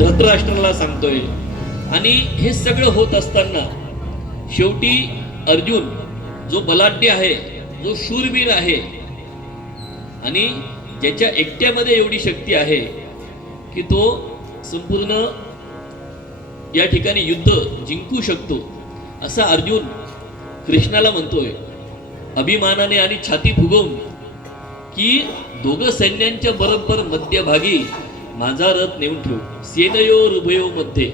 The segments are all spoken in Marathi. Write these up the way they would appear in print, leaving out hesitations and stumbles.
धृतराष्ट्राला सांगतोय. आणि हे सगळं होत असताना शेवटी अर्जुन जो बलाढ्य आहे, जो शूरवीर आहे आणि ज्याच्या एकट्यामध्ये एवढी शक्ती आहे की तो संपूर्ण या ठिकाणी युद्ध जिंकू शकतो, असा अर्जुन कृष्णाला म्हणतोय अभिमानाने आणि छाती फुगवून की दोघं सैन्यांच्या बरोबर मध्यभागी माझा रथ नेऊन ठेव. सेनयोर उभयो मध्ये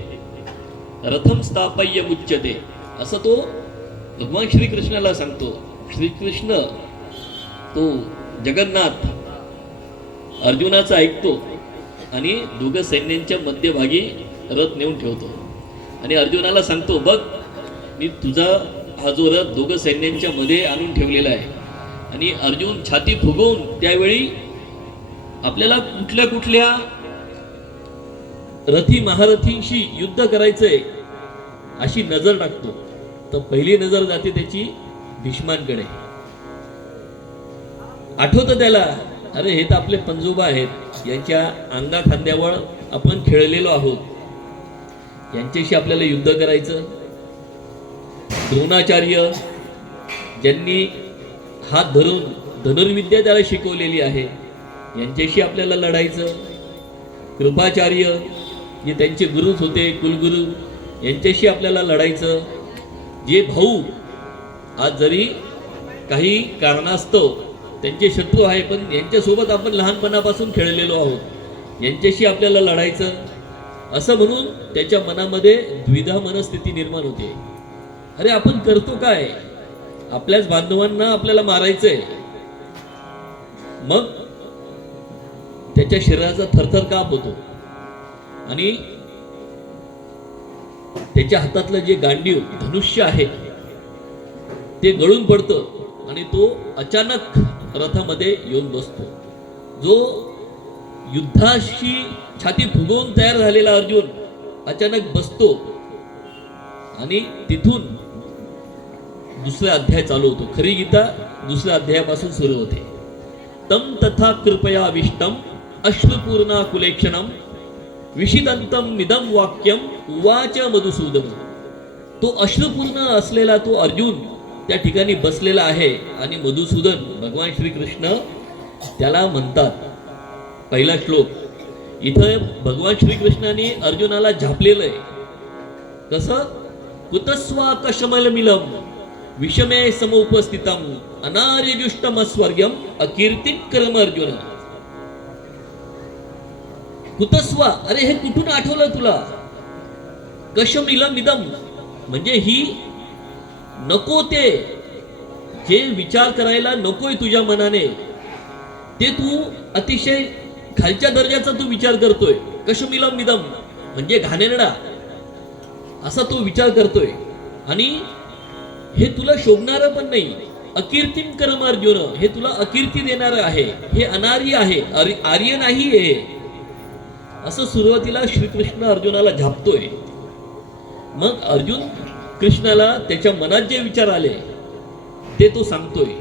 रथम स्थापय्य मुच्यते, असं तो भगवान श्रीकृष्णाला सांगतो. श्रीकृष्ण तो जगन्नाथ अर्जुनाचा ऐकतो आणि दोघं सैन्यांच्या मध्यभागी रथ नेऊन ठेवतो आणि अर्जुनाला सांगतो, बघ मी तुझा हा जो रथ दोघं सैन्यांच्या मध्ये आणून ठेवलेला आहे. आणि अर्जुन छाती फुगवून त्यावेळी आपल्याला कुठल्या कुठल्या रथी महारथींशी युद्ध करायचंय अशी नजर टाकतो. तर पहिली नजर जाते त्याची भीष्मांकडे. आठवतं त्याला, अरे हे तर आपले पंजोबा आहेत, यांच्या अंगा खांद्यावर आपण खेळलेलो आहोत, यांच्याशी आपल्याला युद्ध करायचं. द्रोणाचार्य ज्यांनी हात धरून धनुर्विद्या त्याला शिकवलेली आहे, यांच्याशी आपल्याला लढायचं. कृपाचार्य जे त्यांचे गुरुच होते, कुलगुरू, यांच्याशी आपल्याला लढायचं. जे भाऊ आज जरी काही कारणास्तव त्यांचे शत्रू आहे, पण यांच्यासोबत आपण लहानपणापासून खेळलेलो आहोत, यांच्याशी आपल्याला लढायचं. असं म्हणून त्याच्या मनामध्ये द्विधा मनस्थिती निर्माण होते. अरे आपण करतो काय, आपल्याच बांधवांना आपल्याला मारायचंय. मग त्याच्या शरीराचा थरथर काप होतो आणि त्याच्या हातातलं जे गांडीव धनुष्य आहे ते गळून पडतं आणि तो अचानक रथामध्ये येऊन बसतो. जो युद्धाशी छाती फुगवून तयार झालेला अर्जुन अचानक बसतो आणि तिथून दुसरा अध्याय चालू होतो. खरी गीता दुसऱ्या अध्यायापासून सुरू होते. तम तथा कृपया विष्टम अश्रुपूर्णा कुलेक्षणम विषिदंतम मिदम वाक्यम उवाच मधुसूदन. तो अश्रुपूर्ण असलेला तो अर्जुन त्या ठिकाणी बसलेला आहे आणि मधुसूदन भगवान श्रीकृष्ण त्याला म्हणतात. पहिला श्लोक इथं भगवान श्रीकृष्णाने अर्जुनाला झापलेलं आहे. कसं? कुतस्वा कशमल मिलम विषमे समुपस्थितम अनार्यजुष्टम स्वर्गम अकीर्तित कर्म अर्जुन. कुतस्वा, अरे हे कुठून आठवलं तुला? कशमिलम इदम म्हणजे ही नको ते जे विचार करायला नकोय तुझ्या मनाने, ते तू अतिशय खालच्या दर्जाचा तू विचार करतोय. कशमिलम इदम म्हणजे घाणेरडा असा तो विचार करतोय आणि हे तुला शोभणारं पण नाही. अकीर्तिम कर्म अर्जुन, हे तुला अकीर्ती देणारं आहे, हे अनार्य आहे, आर्य नाही हे. असं सुरुवातीला श्रीकृष्ण अर्जुनाला झापतोय. मग अर्जुन कृष्णाला त्याच्या मनात जे विचार आले ते तो सांगतोय.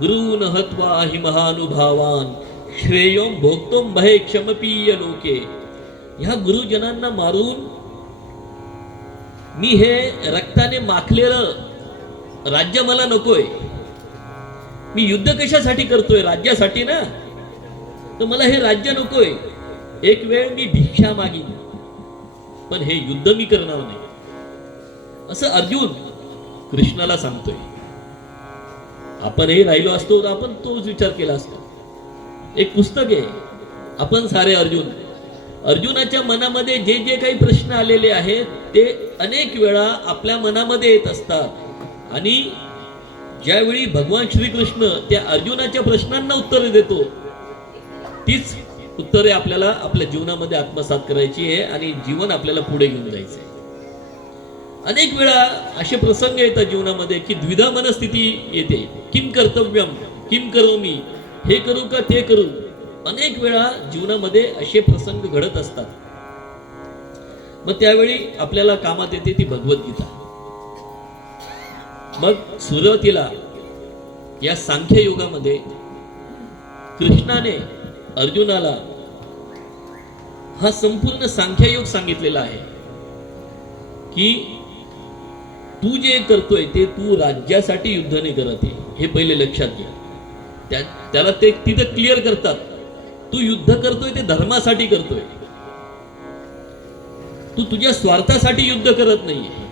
गुरुन हत्वा हि महानुभावान श्रेयोम भोक्तोम भय क्षमपीय लोके. ह्या गुरुजनांना मारून मी हे रक्ताने माखलेलं राज्य मला नकोय. मी युद्ध कशासाठी करतोय? राज्यासाठी ना. तर मला हे राज्य नकोय. एक वेळ मी भिक्षा मागीन, पण हे युद्ध मी करणार नाही, असं अर्जुन कृष्णाला सांगतोय. आपणही राहिलो असतो तर आपण तोच विचार केला असतो. एक पुस्तक आहे आपण सारे अर्जुन. अर्जुनाच्या मनामध्ये जे जे काही प्रश्न आलेले आहेत ते अनेक वेळा आपल्या मनामध्ये येत असतात आणि ज्यावेळी भगवान श्रीकृष्ण त्या अर्जुनाच्या प्रश्नांना उत्तरे देतो, तीच उत्तरे आपल्याला आपल्या जीवनामध्ये आत्मसात करायची आहे आणि जीवन आपल्याला पुढे घेऊन जायचं आहे. अनेक वेळा असे प्रसंग येतात जीवनामध्ये की द्विधा मनस्थिती येते. किम कर्तव्यम किम करोमी, हे करू का ते करू. अनेक वेळा जीवनामध्ये असे प्रसंग घडत असतात. मग त्यावेळी आपल्याला कामात येते ती भगवद्गीता. मग सुरुवातीला या सांख्य योगामध्ये कृष्णाने अर्जुनाला हा संपूर्ण सांख्ययोग सांगितलेला आहे की तू जे करतोय ते तू राज्यासाठी युद्ध नाही करत आहे, हे पहिले लक्षात घे. त्याला ते तिथं क्लिअर करतात, तू युद्ध करतोय ते धर्मासाठी करतोय, तू तुझ्या स्वार्थासाठी युद्ध करत नाहीये.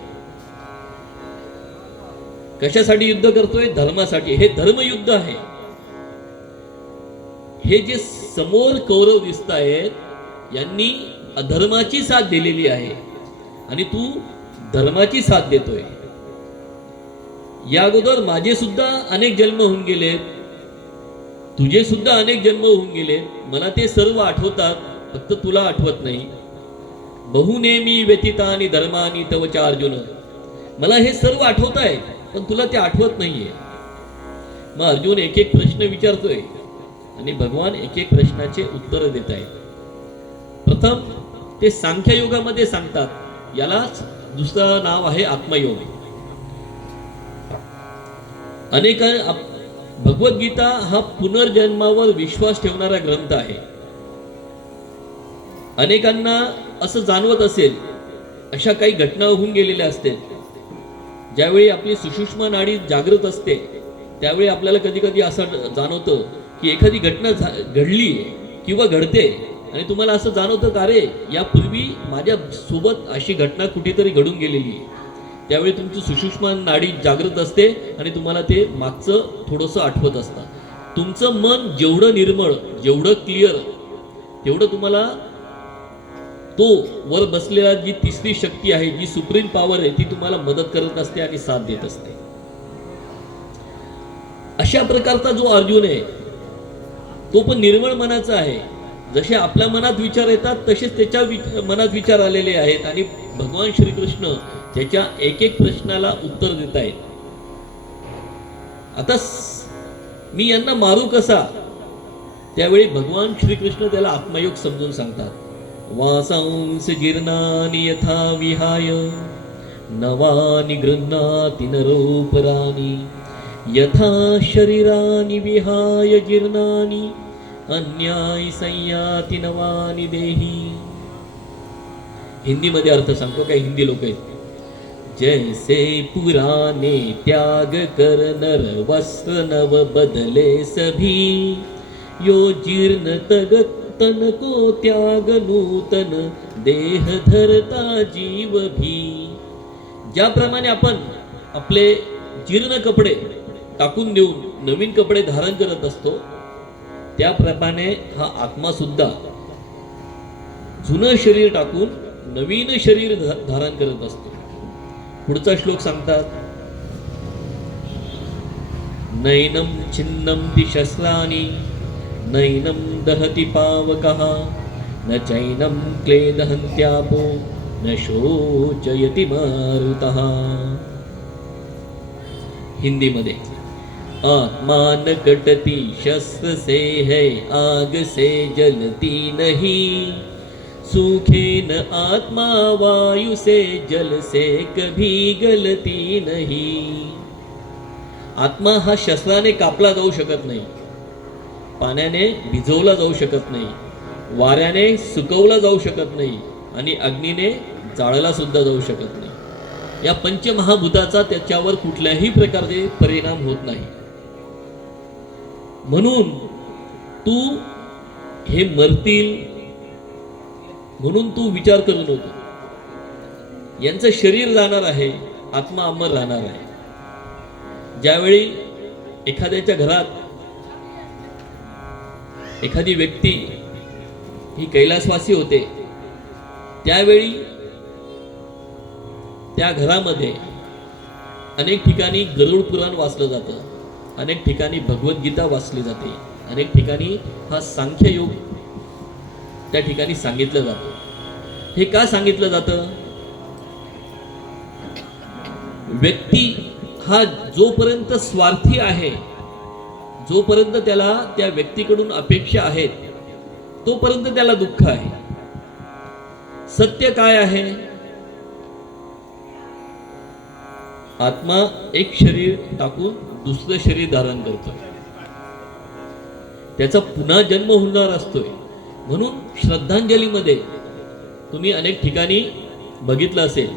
कशासाठी युद्ध करतोय? धर्मासाठी. हे धर्मयुद्ध आहे. हे जे समोर कौरव दिसत आहेत यांनी अधर्माची साथ दिलेली आहे आणि तू धर्माची साथ देतोय. या अगोदर माझे सुद्धा अनेक जन्म होऊन गेलेत, तुझे सुद्धा अनेक जन्म होऊन गेले, मला ते सर्व आठवतात, फक्त तुला आठवत नाही. बहुनेमी व्यतीतानि धर्मानि तवचा अर्जुन, मला हे सर्व आठवत आहे पण तुला ते आठवत नाहीये. मग अर्जुन एक एक प्रश्न विचारतोय आणि भगवान एक एक प्रश्नाचे उत्तर देत आहेत. प्रथम ते सांख्ययोगामध्ये सांगतात, यालाच दुसरं नाव आहे आत्मयोग. भगवद्गीता हा पुनर्जन्मावर विश्वास ठेवणारा ग्रंथ आहे. अनेकांना असं जाणवत असेल, अशा काही घटना होऊन गेलेल्या असतील, ज्यावेळी आपली सुषुम्ना नाडी जागृत असते त्यावेळी आपल्याला कधी कधी असं जाणवतं की एखादी घटना घडली किंवा घडते आणि तुम्हाला असं जाणवतं का रे, यापूर्वी माझ्या सोबत अशी घटना कुठेतरी घडून गेलेली आहे. त्यावेळी तुमची सुषुम्ना नाडी जागृत असते आणि तुम्हाला ते मागचं थोडंसं आठवत असतं. तुमचं मन जेवढं निर्मळ, जेवढं क्लिअर, तेवढं तुम्हाला तो वर बसलेला जी तिसरी शक्ती आहे, जी सुप्रीम पॉवर आहे, ती तुम्हाला मदत करत असते आणि साथ देत असते. अशा प्रकारचा जो अर्जुन आहे तो पण निर्मळ मनाचा आहे. जसे आपल्या मनात विचार येतात तसेच त्याच्या मनात विचार आलेले आहेत आणि भगवान श्रीकृष्ण त्याच्या एक एक प्रश्नाला उत्तर देत आहेत. आता मी यांना मारू कसा? त्यावेळी भगवान श्रीकृष्ण त्याला आत्मयोग समजून सांगतात. वासांस जीर्णानि यथा विहाय नवानि गृह्णाति नरोपराणि यथा शरीरानि विहाय जीर्णानि अन्याय संयाति नवानि देही. हिंदी मध्ये अर्थ सांगतो, काय हिंदी लोक आहेत. जैसे पुराने त्याग कर नर वस्त्र नव बदले सभी, यो जीर्ण तगत तन को त्याग नूतन देह धरता जीव भी. ज्याप्रमाणे आपण आपले जीर्ण कपडे टाकून देऊन नवीन कपडे धारण करत असतो, त्याप्रमाणे हा आत्मा सुद्धा जुनं शरीर टाकून नवीन शरीर धारण करत असतो. पुढचा श्लोक सांगतात, नैनम छिन्नम शस्त्राणि नैनम दहति पावकः न चैनम क्लेदहन्त्यापो न शोचयति मारुतः. हिंदी मध्ये, आत्मा न कटती शस्त्र से है आग से जलती नहीं, सूखे न आत्मा वायु से जल से कभी गलती नहीं. आत्मा हा शस्त्राने कापला जाऊ शकत नाही, पाण्याने भिजवला जाऊ शकत नाही, वाऱ्याने सुकवला जाऊ शकत नाही आणि अग्नीने जाळला सुद्धा जाऊ शकत नाही. या पंचमहाभूताचा त्याच्यावर कुठल्याही प्रकारचे परिणाम होत नाही. म्हणून तू हे मरतील म्हणून तू विचार करू नको. यांचं शरीर जाणार आहे, आत्मा अमर राहणार आहे. ज्यावेळी एखाद्याच्या घरात एखादी व्यक्ती ही कैलासवासी होते, त्यावेळी त्या घरामध्ये अनेक ठिकाणी गरुड पुराण वाचलं जातं, अनेक ठिकाणी भगवद्गीता वाचली जाते, अनेक ठिकाणी हा सांख्ययोग त्या ठिकाणी सांगितलं जातं. हे का सांगितलं जातं? व्यक्ती हा जोपर्यंत स्वार्थी आहे, जोपर्यंत त्याला त्या व्यक्तीकडून अपेक्षा आहेत, तोपर्यंत त्याला दुःख आहे. सत्य काय आहे? आत्मा एक शरीर टाकून दुसरं शरीर धारण करतोय, त्याचा पुन्हा जन्म होणार असतोय. म्हणून श्रद्धांजलीमध्ये तुम्ही अनेक ठिकाणी बघितलं असेल,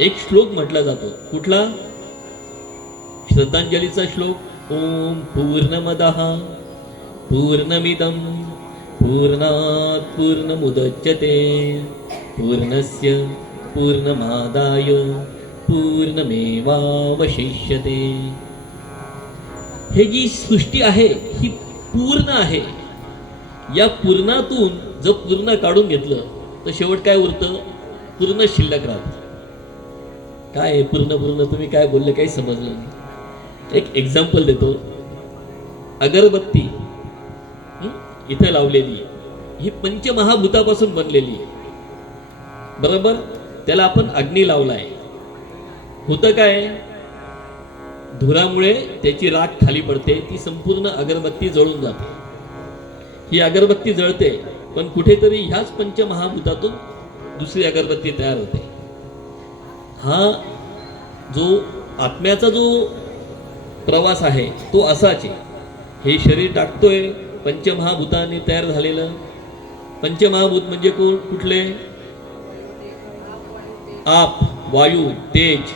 एक श्लोक म्हटला जातो. कुठला? श्रद्धांजलीचा श्लोक. ओम पूर्णमदः पूर्णमिदं पूर्णात् पूर्णमुदच्यते पूर्णस्य पूर्णमादाय पूर्णमेवावशिष्यते. हे जी सृष्टी आहे ही पूर्ण आहे. या पूर्णातून जर पूर्ण काढून घेतलं तर शेवट काय उरतं? पूर्ण शिल्लक राहतं. काय आहे पूर्ण? पूर्ण तुम्ही काय बोलले काही समजलं नाही. एक एक्झाम्पल देतो. अगरबत्ती इथे लावलेली ही पंचमहाभूतापासून बनलेली आहे, बरोबर? त्याला आपण अग्नी लावलाय. होतं काय? धुरामुळे त्याची राख खाली पडते, ती संपूर्ण अगरबत्ती जळून जाते. ही अगरबत्ती जळते, पण कुठेतरी ह्याच पंचमहाभूतातून दुसरी अगरबत्ती तयार होते. हा जो आत्म्याचा जो प्रवास आहे तो असाच आहे. हे शरीर टाकतोय पंचमहाभूतांनी तयार झालेलं. पंचमहाभूत म्हणजे कुठले? आप, वायू, तेज,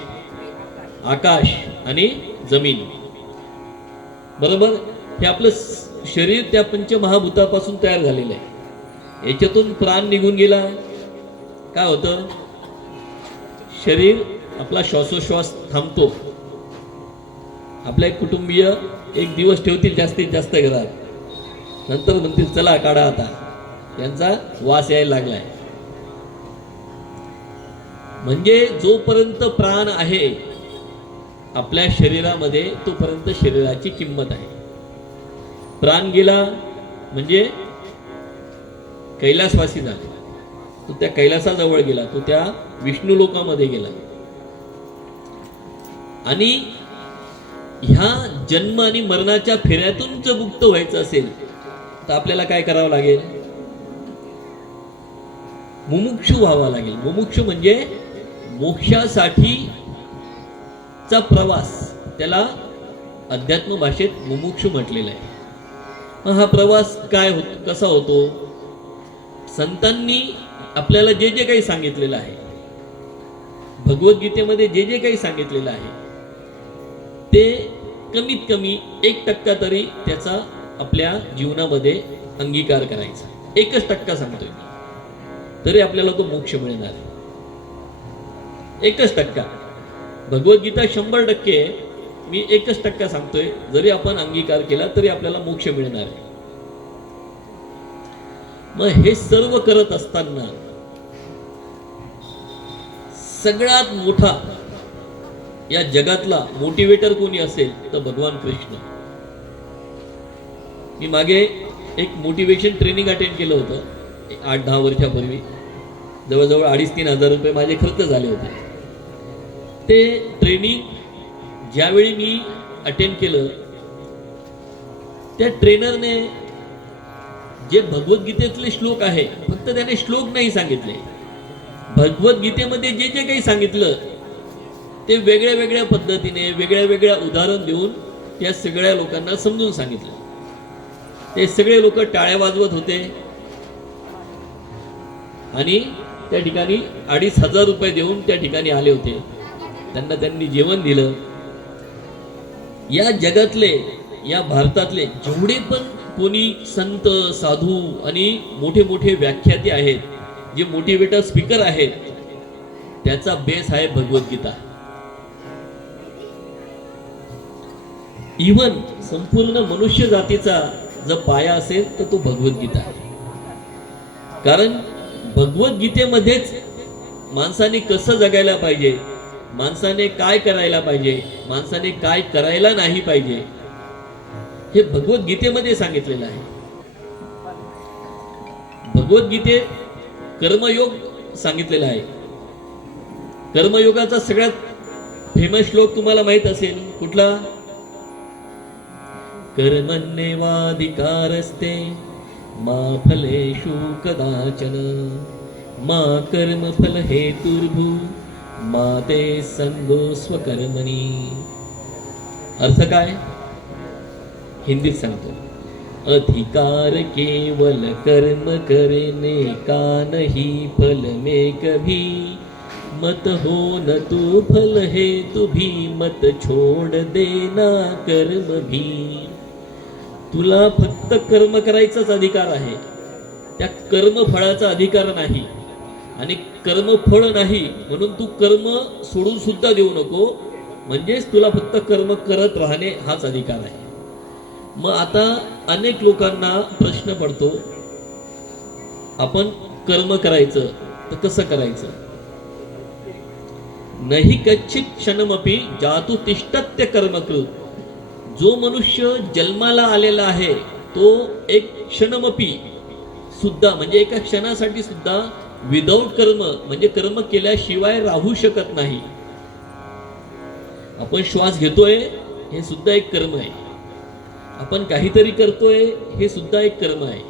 आकाश आणि जमीन, बरोबर? हे आपलं शरीर त्या पंचमहाभूतापासून तयार झालेलं आहे. याच्यातून प्राण निघून गेला, काय होतं? शरीर आपला श्वासोश्वास थांबतो. आपले कुटुंबीय एक दिवस ठेवतील जास्तीत जास्त घरात, नंतर म्हणतील चला काढा आता, यांचा वास यायला लागलाय. म्हणजे जोपर्यंत प्राण आहे आपल्या शरीरामध्ये तोपर्यंत शरीराची किंमत आहे. प्राण गेला म्हणजे कैलासवासी झाला, तो त्या कैलासाजवळ गेला, तो त्या विष्णू लोकामध्ये गेला. आणि ह्या जन्म आणि मरणाच्या फेऱ्यातून जर मुक्त व्हायचं असेल तर आपल्याला काय करावं लागेल? मुमुक्षु व्हावा लागेल. मुमुक्षु म्हणजे मोक्षासाठीचा प्रवास, त्याला अध्यात्म भाषेत मुमुक्षु म्हटलेला आहे. हा प्रवास काय होतो, कसा होतो? संतांनी आपल्याला जे जे काही सांगितलेलं आहे, भगवद्गीतेमध्ये जे जे काही सांगितलेलं आहे, ते कमीत कमी 1% तरी त्याचा आपल्या जीवनामध्ये अंगीकार करायचा. 1% सांगतोय मी, तरी आपल्याला तो मोक्ष मिळणार. 1%. भगवद्गीता 100%, मी 1% सांगतोय. जरी आपण अंगीकार केला तरी आपल्याला मोक्ष मिळणार आहे. मग हे सर्व करत असताना सगळ्यात मोठा या जगातला मोटिवेटर कोणी असेल तर भगवान कृष्ण. मी मागे एक मोटिवेशन ट्रेनिंग अटेंड केलं होतं 8-10 वर्षापूर्वी. जवळजवळ 2,500-3 हजार रुपये माझे खर्च झाले होते. ते ट्रेनिंग ज्यावेळी मी अटेंड केलं, त्या ट्रेनरने जे भगवद्गीतेतले श्लोक आहे, फक्त त्याने श्लोक नाही सांगितले, भगवद्गीतेमध्ये जे जे काही सांगितलं ते वेगळ्या वेगळ्या पद्धतीने वेगळ्या वेगळ्या उदाहरण देऊन त्या सगळ्या लोकांना समजून सांगितलं. ते सगळे लोक टाळ्या वाजवत होते आणि त्या ठिकाणी 2,500 रुपये देऊन त्या ठिकाणी आले होते. त्यांना त्यांनी जेवण दिलं. या जगातले, या भारतातले जेवढे पण कोणी संत, साधू आणि मोठे मोठे व्याख्याते आहेत, जे मोटिवेटर स्पीकर आहेत, त्याचा बेस आहे भगवद्गीता. इव्हन संपूर्ण मनुष्य जातीचा जर पाया असेल तर तो भगवद्गीता आहे. कारण भगवद्गीतेमध्येच माणसाने कसं जगायला पाहिजे, माणसाने काय करायला पाहिजे, माणसाने काय करायला नाही पाहिजे, हे भगवद्गीतेमध्ये सांगितलेलं आहे. भगवद्गीतेत कर्मयोग सांगितलेला आहे. कर्मयोगाचा सगळ्यात फेमस श्लोक तुम्हाला माहित असेल, कुठला? कर्मण्येवाधिकारस्ते मा फलेषु कदाचन मा कर्मफल हेतुर्भू मा ते संगोस्व कर्मणी. अर्थ काय? हिंदीत सांगतो. अधिकार केवल कर्म करने का नहीं फल में कभी, मत हो न तू फल है तू भी मत छोड़ देना कर्म भी. तुला फक्त कर्म करायचाच अधिकार आहे, त्या कर्मफळाचा अधिकार नाही. आणि कर्मफळ नाही म्हणून तू कर्म सोडून सुद्धा देऊ नको, म्हणजेच तुला फक्त कर्म करत राहणे हाच अधिकार आहे. मग आता अनेक लोकांना प्रश्न पडतो, आपण कर्म करायचं तर कसं करायचं. नाही कच्चित क्षणमपि जातु तिष्ठत्य कर्मकृत. जो मनुष्य जन्माला आलेला आहे तो एक क्षणमपि सुद्धा म्हणजे एका क्षणासाठी सुद्धा विदाऊट कर्म म्हणजे कर्म केल्याशिवाय राहू शकत नाही. आपण श्वास घेतोय हे सुद्धा एक कर्म आहे, आपण काहीतरी करतोय हे सुद्धा एक कर्म आहे.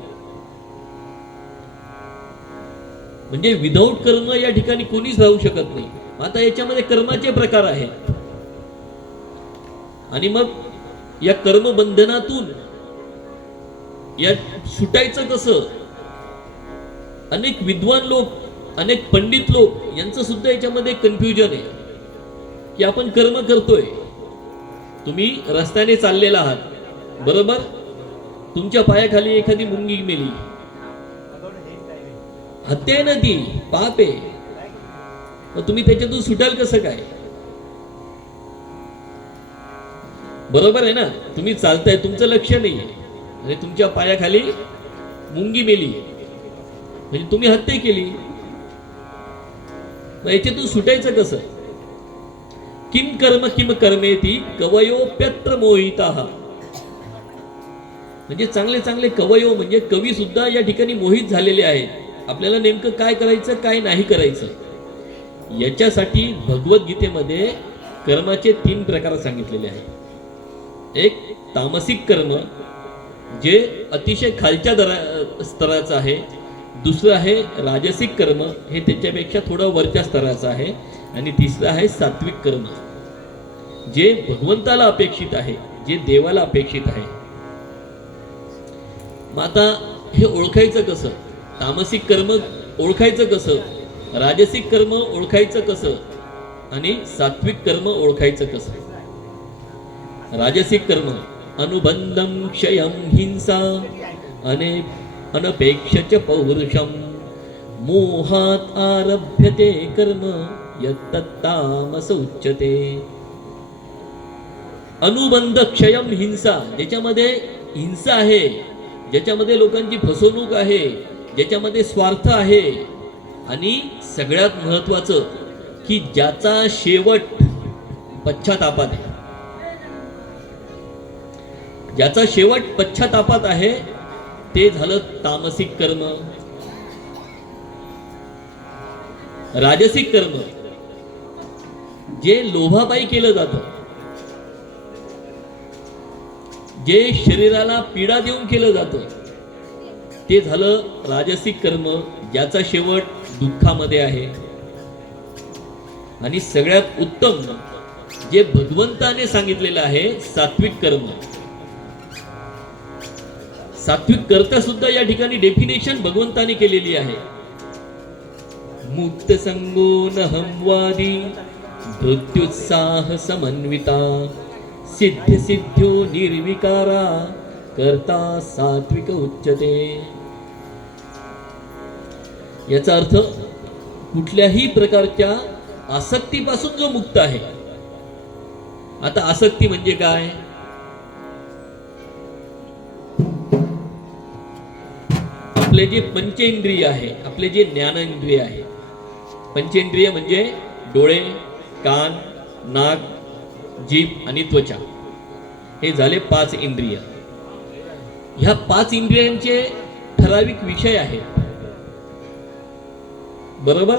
म्हणजे विदाऊट कर्म या ठिकाणी कोणीच राहू शकत नाही. आता याच्यामध्ये कर्माचे प्रकार आहेत आणि मग या कर्मबंधनातून या सुटायचं कसं. अनेक विद्वान लोक, अनेक पंडित लोक यांचं सुद्धा याच्यामध्ये कन्फ्युजन आहे की आपण कर्म करतोय. तुम्ही रस्त्याने चाललेला आहात, बरोबर, तुमच्या पायाखाली एखादी मुंगी मेली, हत्या आहे ना, ती पाप आहे. मग तुम्ही त्याच्यातून सुटाल कसं काय. बरोबर आहे ना, तुम्ही चालताय, तुमचं लक्ष नाही आणि तुमच्या पायाखाली मुंगी मेली म्हणजे तुम्ही हत्या केली. मग याच्यातून सुटायचं कसं. किम कर्म किम कर्मेती कवयोप्यत्र मोहिताः. म्हणजे चांगले चांगले कवयो म्हणजे कवी सुद्धा या ठिकाणी मोहित झालेले आहेत. आपल्याला नेमकं काय करायचं काय नाही करायचं याच्यासाठी भगवद्गीतेमध्ये कर्माचे 3 प्रकार सांगितलेले आहेत. एक तामसिक कर्म जे अतिशय खालच्या स्तराचं आहे. दुसरं आहे राजसिक कर्म, हे त्याच्यापेक्षा थोडं वरच्या स्तराचं आहे. आणि तिसरं आहे सात्विक कर्म, जे भगवंताला अपेक्षित आहे, जे देवाला अपेक्षित आहे. मग आता हे ओळखायचं कसं. तामसिक कर्म ओळखायचं कसं, राजसिक कर्म ओळखायचं कसं आणि सात्विक कर्म ओळखायचं कसं. राजसिक कर्म अनुबंधम क्षयम हिंसा अनपेक्षच पौरुषम मोहात आरभ्यते कर्म यत्तत्तामस उच्यते. अनुबंध क्षयम हिंसा, ज्याच्यामध्ये हिंसा आहे, ज्याच्यामध्ये लोकांची फसवणूक आहे, ज्याच्यामध्ये स्वार्थ आहे आणि सगळ्यात महत्वाचं की ज्याचा शेवट पश्चातापात आहे. ज्याचा शेवट पश्चातापात आहे ते झालं तामसिक कर्म. राजसिक कर्म जे लोभापायी केलं जातं, जे शरीराला पीडा देऊन केलं जातं ते झालं राजसिक कर्म, ज्याचा शेवट दुःखामध्ये आहे. आणि सगळ्यात उत्तम जे भगवंताने सांगितलेलं आहे सात्विक कर्म. सात्विक कर्ता सुद्धा या ठिकाणी डेफिनेशन भगवंताने केलेली आहे. मुक्त संगो नहंवादी धृत्युत्साह समन्विता सिद्ध सिद्ध्यो निर्विकारा कर्ता सात्विक उच्यते. याचा अर्थ कुठल्याही प्रकारच्या आसक्तीपासून जो मुक्त आहे. आता आसक्ती म्हणजे काय. आपले जे पंचेंद्रिय आहे, आपले जे ज्ञानेंद्रिय आहे, पंचेंद्रिय म्हणजे डोळे, कान, नाक, जीभ आणि त्वचा, हे झाले 5 इंद्रिय. ह्या 5 इंद्रियांचे ठराविक विषय आहेत, बरोबर.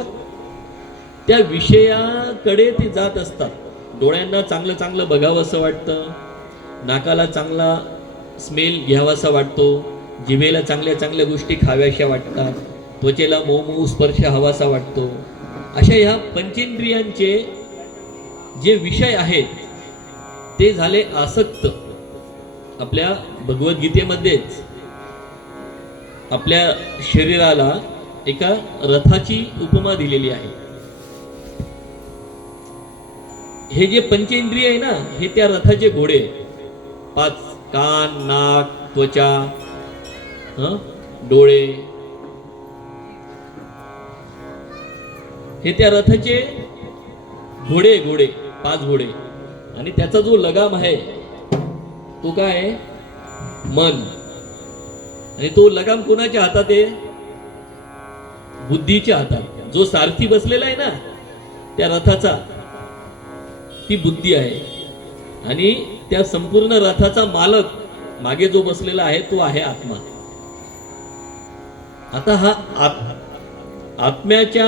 त्या विषयाकडे ते जात असतात. डोळ्यांना चांगलं चांगलं बघावं असं वाटतं, नाकाला चांगला स्मेल घ्यावासा वाटतो, जिभेला चांगल्या चांगल्या गोष्टी खाव्याशा वाटतात, त्वचेला मऊ स्पर्श हवासा वाटतो. अशा ह्या पंचेंद्रियांचे जे विषय आहेत ते झाले आसक्त. आपल्या भगवद्गीतेमध्येच आपल्या शरीराला एका रथाची उपमा दिलेली आहे. हे जे पंचेंद्रिय आहे ना, हे त्या रथाचे घोडे. 5 कान, नाक, त्वचा, डोळे, हे त्या रथाचे घोडे 5 घोडे. आणि त्याचा जो लगाम आहे तो काय आहे? मन. आणि तो लगाम कोणाच्या हातात आहे? बुद्धीच्या हातात. जो सारथी बसलेला आहे ना त्या रथाचा, ती बुद्धी आहे. आणि त्या संपूर्ण रथाचा मालक मागे जो बसलेला आहे तो आहे आत्मा. आता हा आत्म्याच्या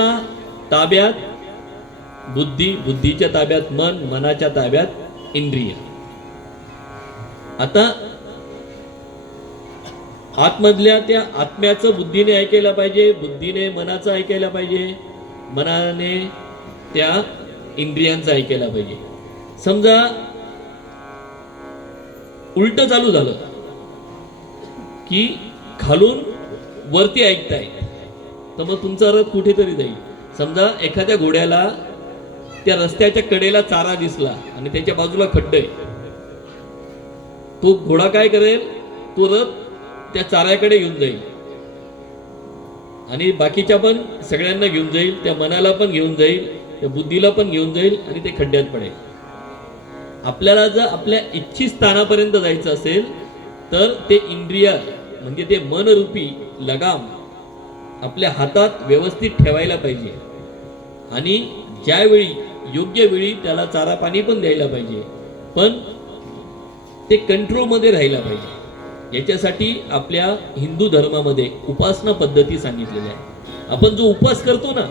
ताब्यात बुद्धी, बुद्धीच्या ताब्यात मन, मनाच्या ताब्यात इंद्रिय. आता आतमधल्या त्या आत्म्याचं बुद्धीने ऐकायला पाहिजे, बुद्धीने मनाचं ऐकायला पाहिजे, मनाने त्या इंद्रियांचं ऐकायला पाहिजे. समजा उलट चालू झालं की खालून वरती ऐकताय, तर मग तुमचा रथ कुठेतरी जाईल. समजा एखाद्या घोड्याला त्या रस्त्याच्या कडेला चारा दिसला आणि त्याच्या बाजूला खड्ड आहे, तो घोडा काय करेल? तो रथ त्या चाऱ्याकडे घेऊन जाईल आणि बाकीच्या पण सगळ्यांना घेऊन जाईल, त्या मनाला पण घेऊन जाईल, त्या बुद्धीला पण घेऊन जाईल आणि ते खड्ड्यात पडेल. आपल्याला जर आपल्या इच्छित स्थानापर्यंत जायचं असेल तर ते इंद्रिय म्हणजे ते मनरूपी लगाम आपल्या हातात व्यवस्थित ठेवायला पाहिजे. आणि ज्यावेळी योग्य वेळी त्याला चारा पाणी पण द्यायला पाहिजे, पण ते कंट्रोलमध्ये राहायला पाहिजे. याच्यासाठी आपल्या हिंदू धर्मामध्ये उपासना पद्धती सांगितलेल्या आहे. आपण जो उपास करतो ना,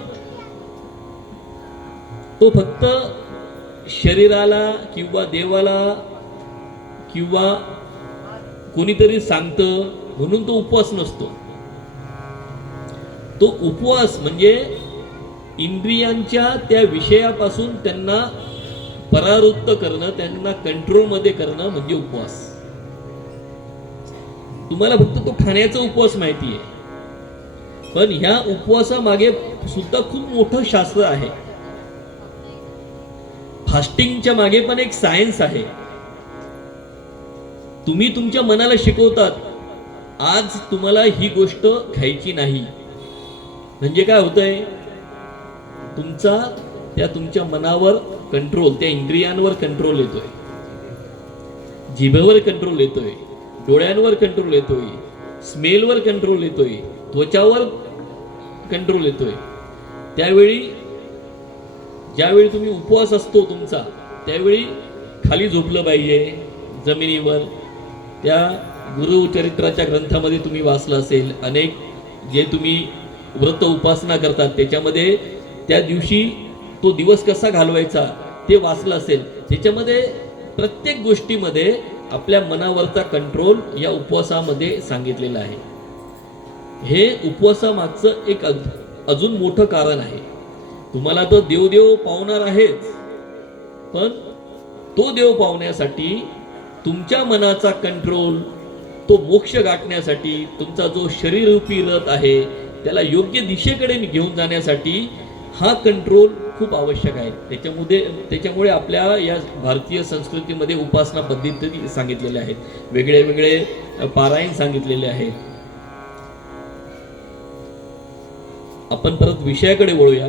तो फक्त शरीराला किंवा देवाला किंवा कोणीतरी सांगतं म्हणून तो उपवास नसतो. तो उपवास म्हणजे इंद्रियांच्या त्या विषयापासून त्यांना परावृत्त करणं, त्यांना कंट्रोलमध्ये करणं म्हणजे उपवास. तुम्हाला फक्त तो खाण्याचा उपवास माहिती आहे, पण ह्या उपवासामागे सुद्धा खूप मोठं शास्त्र आहे. फास्टिंगच्या मागे पण एक सायन्स आहे. तुम्ही तुमच्या मनाला शिकवतात आज तुम्हाला ही गोष्ट खायची नाही, म्हणजे काय होतंय? तुमच्या मनावर कंट्रोल, त्या इंद्रियांवर कंट्रोल येतोय, जिभेवर कंट्रोल येतोय, डोळ्यांवर कंट्रोल येतोय, स्मेलवर कंट्रोल येतोय, त्वचावर कंट्रोल येतोय. ज्यावेळी तुम्ही उपवास असतो तुमचा, त्यावेळी खाली झोपलं पाहिजे जमिनीवर. त्या गुरुचरित्राच्या ग्रंथामध्ये तुम्ही वाचलं असेल, अनेक जे तुम्ही व्रत उपासना करतात त्याच्यामध्ये त्या दिवशी तो दिवस कसा घालवायचा ते वाचलं असेल. त्याच्यामध्ये प्रत्येक गोष्टीमध्ये आपल्या मनावरचा कंट्रोल या उपवासामध्ये सांगितलेलं आहे. हे उपवासामागचं एक अजून मोठं कारण आहे. तुम्हाला तो देव पावणार आहेच, पण तो देव पावण्यासाठी तुमच्या मनाचा कंट्रोल, तो मोक्ष गाठण्यासाठी तुमचा जो शरीररूपी रथ आहे त्याला योग्य दिशेकडे घेऊन जाण्यासाठी हा कंट्रोल खूप आवश्यक आहे. त्याच्यामुळे आपल्या या भारतीय संस्कृतीमध्ये उपासना पद्धती सांगितलेल्या आहेत, वेगळे वेगळे पारायण सांगितलेले आहेत. आपण परत विषयाकडे वळूया.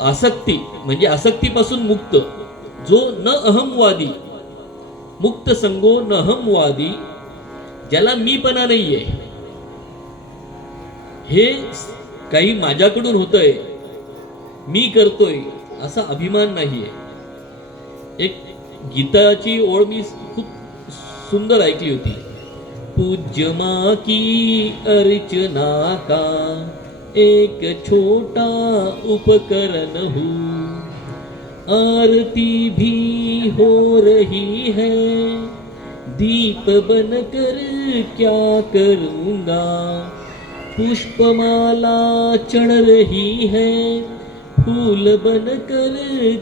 आसक्ती म्हणजे आसक्तीपासून मुक्त, जो न अहमवादी, मुक्त संगो न अहमवादी, ज्याला मीपणा नाहीये, हे काही माझ्याकडून होतंय, मी करतोय असा अभिमान नाहीये. एक गीताची ओळ मी खूप सुंदर ऐकली होती. पूज्य माँ की अर्चना का एक छोटा उपकरण हूँ, आरती भी हो रही है, दीप बनकर क्या करूँगा, पुष्पमाला चढ़ रही है, फूल बनकर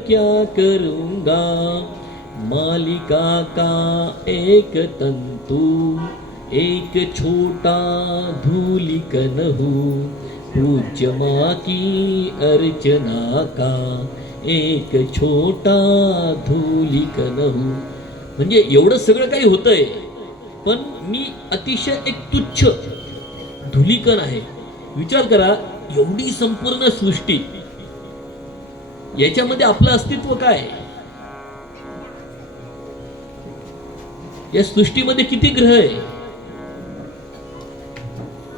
क्या करूँगा, मालिका का एक तंतु, एक छोटा धूलिकण हूँ, पूज्य माँ की अर्चना का एक छोटा धूलिकण हूँ. म्हणजे एवढं सगळं काही होतंय, पण मी अतिशय एक तुच्छ धूलिकण आहे. विचार करा, एवढी संपूर्ण सृष्टी, याच्यामध्ये आपलं अस्तित्व काय? या सृष्टीमध्ये किती ग्रह आहे?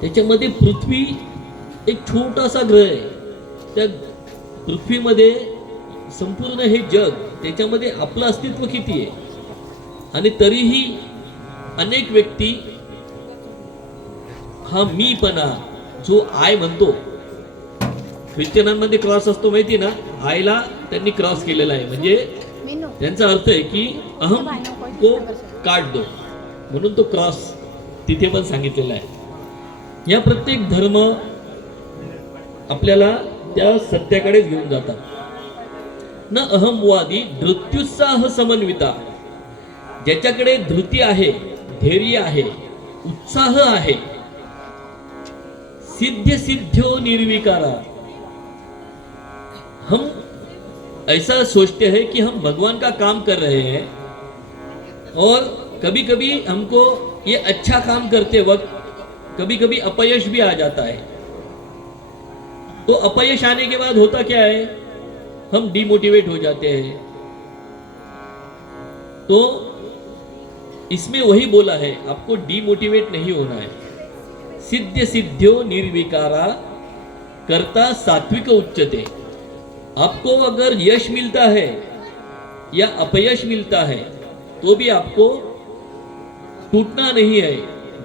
त्याच्यामध्ये पृथ्वी एक छोटासा ग्रह आहे. त्या पृथ्वीमध्ये संपूर्ण हे जग, त्याच्यामध्ये आपलं अस्तित्व किती आहे? आणि तरीही अनेक व्यक्ती हा मीपणा जो आय म्हणतो, ख्रिश्चनांमध्ये क्रॉस असतो माहिती ना, आयला त्यांनी क्रॉस केलेला आहे. म्हणजे त्यांचा अर्थ आहे की अहम को काट दो, म्हणून तो क्रॉस तिथे पण सांगितलेला आहे. या प्रत्येक धर्म आपल्याला त्या सत्याकडेच घेऊन जातात. न अहमवादी धृत्युत्साह समन्विता, ज्याच्याकडे धृती आहे, धैर्य आहे, उत्साह आहे. सिद्ध सिद्ध्यो निर्विकारा, हम ऐसा सोचते हैं कि हम भगवान का काम कर रहे हैं, और कभी कभी हमको ये अच्छा काम करते वक्त कभी कभी अपयश भी आ जाता है. तो अपयश आने के बाद होता क्या है, हम डिमोटिवेट हो जाते हैं. तो इसमें वही बोला है, आपको डिमोटिवेट नहीं होना है. सिद्ध सिद्ध्यो निर्विकारा कर्ता सात्विक उच्चते. आपको अगर यश मिलता है या अपयश मिलता है तो भी आपको टूटना नहीं है,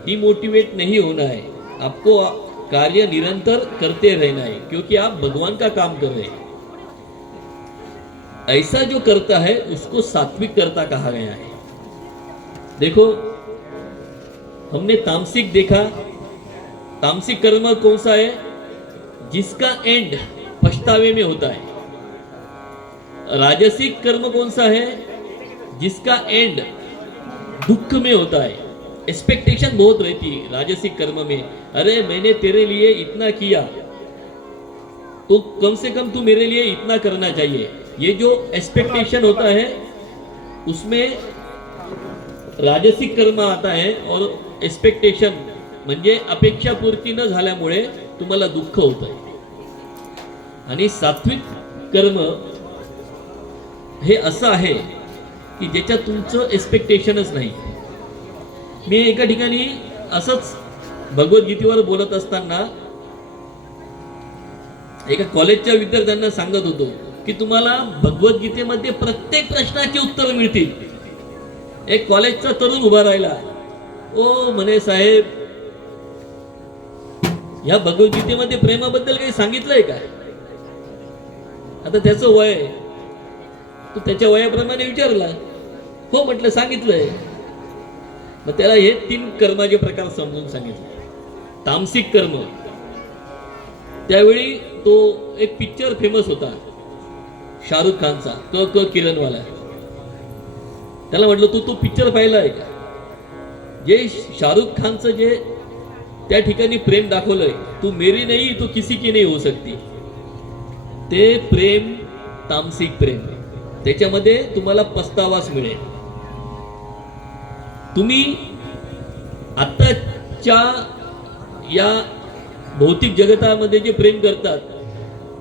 डिमोटिवेट नहीं होना है. आपको कार्य निरंतर करते रहना है, क्योंकि आप भगवान का काम कर रहे हैं. ऐसा जो करता है उसको सात्विक कर्ता कहा गया है. देखो, हमने तामसिक देखा. तामसिक कर्म कौन सा है? जिसका एंड पछतावे में होता है. राजसिक कर्म कौन सा है? जिसका एंड दुख में होता है. एक्सपेक्टेशन बहुत रहती है राजसिक कर्म में. अरे मैंने तेरे लिए इतना किया, तो कम से कम तू मेरे लिए इतना करना चाहिए. ये जो एक्सपेक्टेशन होता है उसमें राजसिक कर्म आता है. और एक्सपेक्टेशन म्हणजे अपेक्षा पूर्ती न झाल्यामुळे तुम्हाला दुःख होत आहे. आणि सात्विक कर्म हे असं आहे की ज्याच्यात तुमचं एक्सपेक्टेशनच नाही. मी एका ठिकाणी असंच भगवद्गीतेवर बोलत असताना एका कॉलेजच्या विद्यार्थ्यांना सांगत होतो की तुम्हाला भगवद्गीतेमध्ये प्रत्येक प्रश्नाची उत्तर मिळतील. एक कॉलेजचा तरुण उभा राहिला. ओ म्हणे, साहेब, या भगवद्गीतेमध्ये प्रेमाबद्दल काही सांगितलंय का? आता त्याचं वय, तो त्याच्या वयाप्रमाणे विचारला. हो म्हटलं, सांगितलंय. मग त्याला हे 3 कर्माचे प्रकार समजून सांगितले. तामसिक कर्म, त्यावेळी तो एक पिक्चर फेमस होता शाहरुख खानचा, क किरणवाला. त्याला म्हटलं, तू तो पिक्चर पाहिला आहे का? जे शाहरुख खानचं जे त्या ठिकाणी प्रेम दाखवलंय, तू मेरी नाही तो किसी की नाही हो सकती, ते प्रेम तामसिक प्रेम. त्याच्यामध्ये तुम्हाला पस्तावाच मिळेल. तुम्ही आत्ताच्या या भौतिक जगतामध्ये जे प्रेम करतात,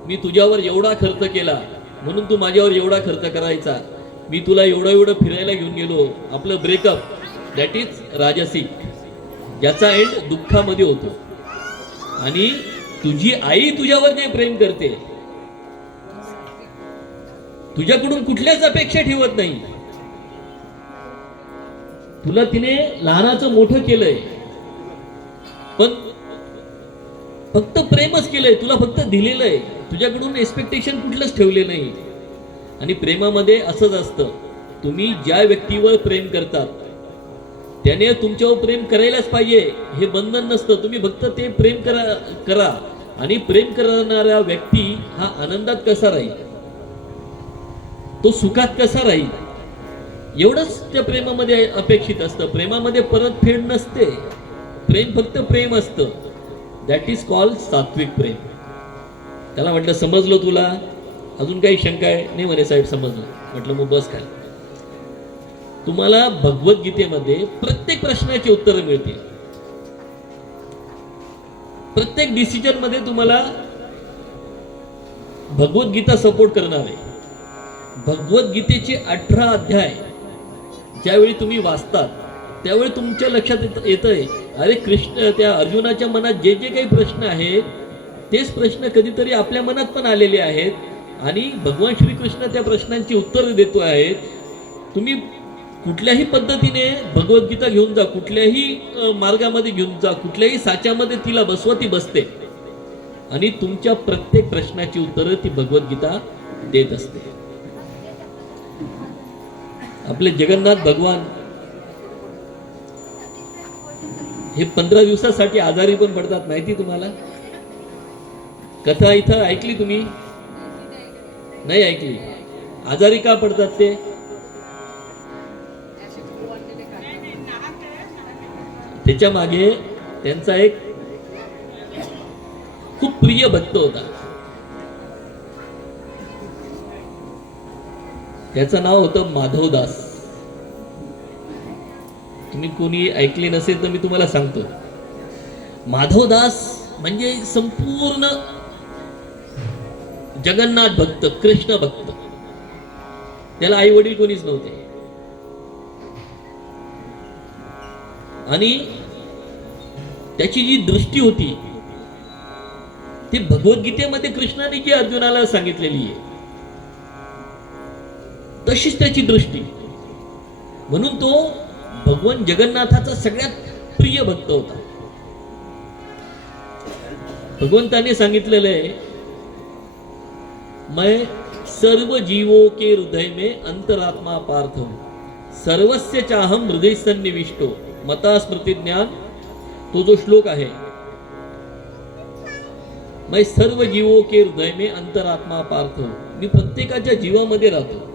मी तुझ्यावर एवढा खर्च केला म्हणून तू माझ्यावर एवढा खर्च करायचा, मी तुला एवढं फिरायला घेऊन गेलो, आपलं ब्रेकअप, दॅट इज राजसिक, ज्याचा एंड दुःखामध्ये होतो. आणि तुझी आई तुझ्यावर जे प्रेम करते, तुझ्याकडून कुठल्याच अपेक्षा ठेवत नाही. तुला तिने लहानाचं मोठं केलंय, पण फक्त प्रेमच केलंय, तुला फक्त दिलेलं आहे. तुझ्याकडून एक्सपेक्टेशन कुठलंच ठेवले नाही. आणि प्रेमामध्ये असंच असतं, तुम्ही ज्या व्यक्तीवर प्रेम करतात त्याने तुमच्यावर प्रेम करायलाच पाहिजे हे बंधन नसतं. तुम्ही फक्त ते प्रेम करा. आणि प्रेम करणारा व्यक्ती हा आनंदात कसा राहील, तो सुखात कसा राहील, एवढंच त्या प्रेमामध्ये अपेक्षित असतं. प्रेमामध्ये परतफेड नसते. प्रेम फक्त प्रेम असतं. दॅट इज कॉल्ड सात्विक प्रेम. त्याला म्हटलं समजलं तुला, अजून काही शंका आहे? नाही म्हणे साहेब समजलं. म्हटलं मग बस काय. तुम्हाला भगवद्गीतेमध्ये प्रत्येक प्रश्नाची उत्तरं मिळतील. प्रत्येक डिसिजन मध्ये तुम्हाला भगवद्गीता सपोर्ट करणार आहे. भगवद्गीतेचे 18 अध्याय ज्यावेळी तुम्ही वाचतात त्यावेळी तुमच्या लक्षात येतंय, अरे कृष्ण त्या अर्जुनाच्या मनात जे जे काही प्रश्न आहेत तेच प्रश्न कधीतरी आपल्या मनात पण आलेले आहेत आणि भगवान श्रीकृष्ण त्या प्रश्नांची उत्तरं देतो आहेत. तुम्ही कुठल्याही पद्धतीने भगवद्गीता घेऊन जा, कुठल्याही मार्गामध्ये घेऊन जा, कुठल्याही साच्यामध्ये तिला बसवा, ती बसते आणि तुमच्या प्रत्येक प्रश्नाची उत्तरं ती भगवद्गीता देत असते. आपले जगन्नाथ भगवान हे 15 दिवसासाठी आजारी पण पडतात, माहिती तुम्हाला? कथा इथं ऐकली तुम्ही? नाही ऐकली. आजारी का पडतात ते? त्याच्या मागे त्यांचा एक खूप प्रिय भक्त होता. त्याचं नाव होतं माधवदास. तुम्ही कोणी ऐकले नसेल तर मी तुम्हाला सांगतो. माधवदास म्हणजे संपूर्ण जगन्नाथ भक्त, कृष्ण भक्त. त्याला आई वडील कोणीच नव्हते आणि त्याची जी दृष्टी होती ती भगवद्गीतेमध्ये कृष्णाने जी अर्जुनाला सांगितलेली आहे तशीच त्याची दृष्टी. म्हणून तो भगवान जगन्नाथाचा सगळ्यात प्रिय भक्त होता. भगवंताने सांगितलेलं आहे, मैं सर्व जीवों के हृदय में अंतरात्मा पार्थ हूं, सर्वस्य चाहम हृदय सन्निविष्टो मता स्मृती ज्ञान. तो जो श्लोक आहे, मैं सर्व जीवों के हृदय में अंतरात्मा पार्थ हूं, मी प्रत्येकाच्या जीवामध्ये राहतो.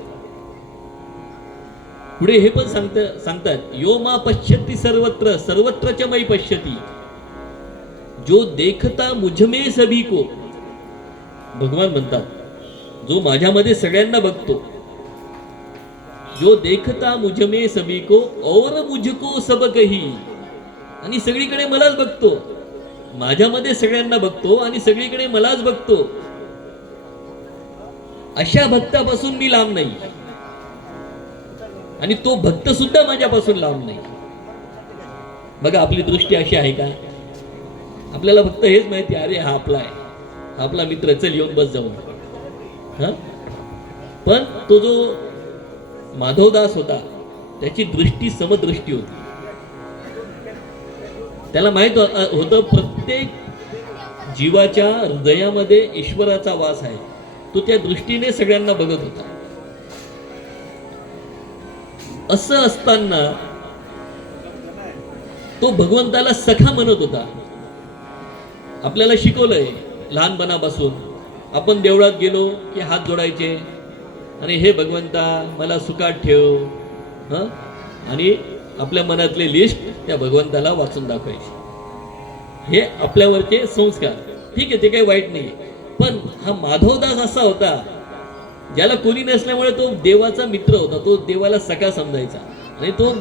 पुढे हे पण सांगतात, यो मा पश्यति सर्वत्र सर्वत्र च मई पश्यति, जो देखता मुझ में सभी को. भगवान म्हणतात, जो माझ्यामध्ये सगळ्यांना बघतो, जो देखता मुझ में सभी को और मुझको सब कही. आणि सगळीकडे मलाच बघतो. माझ्यामध्ये सगळ्यांना बघतो आणि सगळीकडे मलाच बघतो. अशा भक्तापासून मी लांब नाही आणि तो भक्त सुद्धा माझ्यापासून लांब नाही. बघा आपली दृष्टी अशी आहे का? आपल्याला फक्त हेच माहिती, अरे हा आपला आहे, हा आपला मित्र, चल येऊन बस जाऊन. पण तो जो माधवदास होता त्याची दृष्टी समदृष्टी होती. त्याला माहित होतं प्रत्येक जीवाच्या हृदयामध्ये ईश्वराचा वास आहे. तो त्या दृष्टीने सगळ्यांना बघत होता. असं असताना तो भगवंताला सखा म्हणत होता. आपल्याला शिकवलंय लहानपणापासून, आपण देवळात गेलो की हात जोडायचे आणि हे भगवंता मला सुखात ठेव, आणि आपल्या मनातले लिस्ट त्या भगवंताला वाचून दाखवायची. हे आपल्यावरचे संस्कार. ठीक आहे, ते काही वाईट नाही. पण हा माधवदास असा होता ज्याला कोणी नसल्यामुळे तो देवाचा मित्र होता. तो देवाला सखा समजायचा आणि तो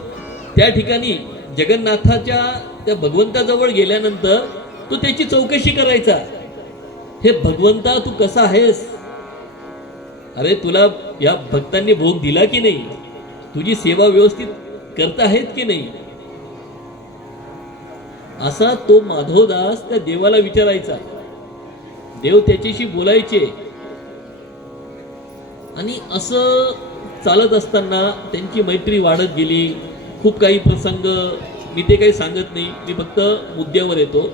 त्या ठिकाणी जगन्नाथाच्या त्या भगवंताजवळ गेल्यानंतर तो त्याची चौकशी करायचा. हे भगवंता तू कसा आहेस? अरे तुला या भक्तांनी भोग दिला की नाही? तुझी सेवा व्यवस्थित करत आहेत की नाही? असा तो माधवदास त्या देवाला विचारायचा. देव त्याच्याशी बोलायचे. आणि असं चालत असताना त्यांची मैत्री वाढत गेली. खूप काही प्रसंग मी ते काही सांगत नाही, मी फक्त मुद्द्यावर येतो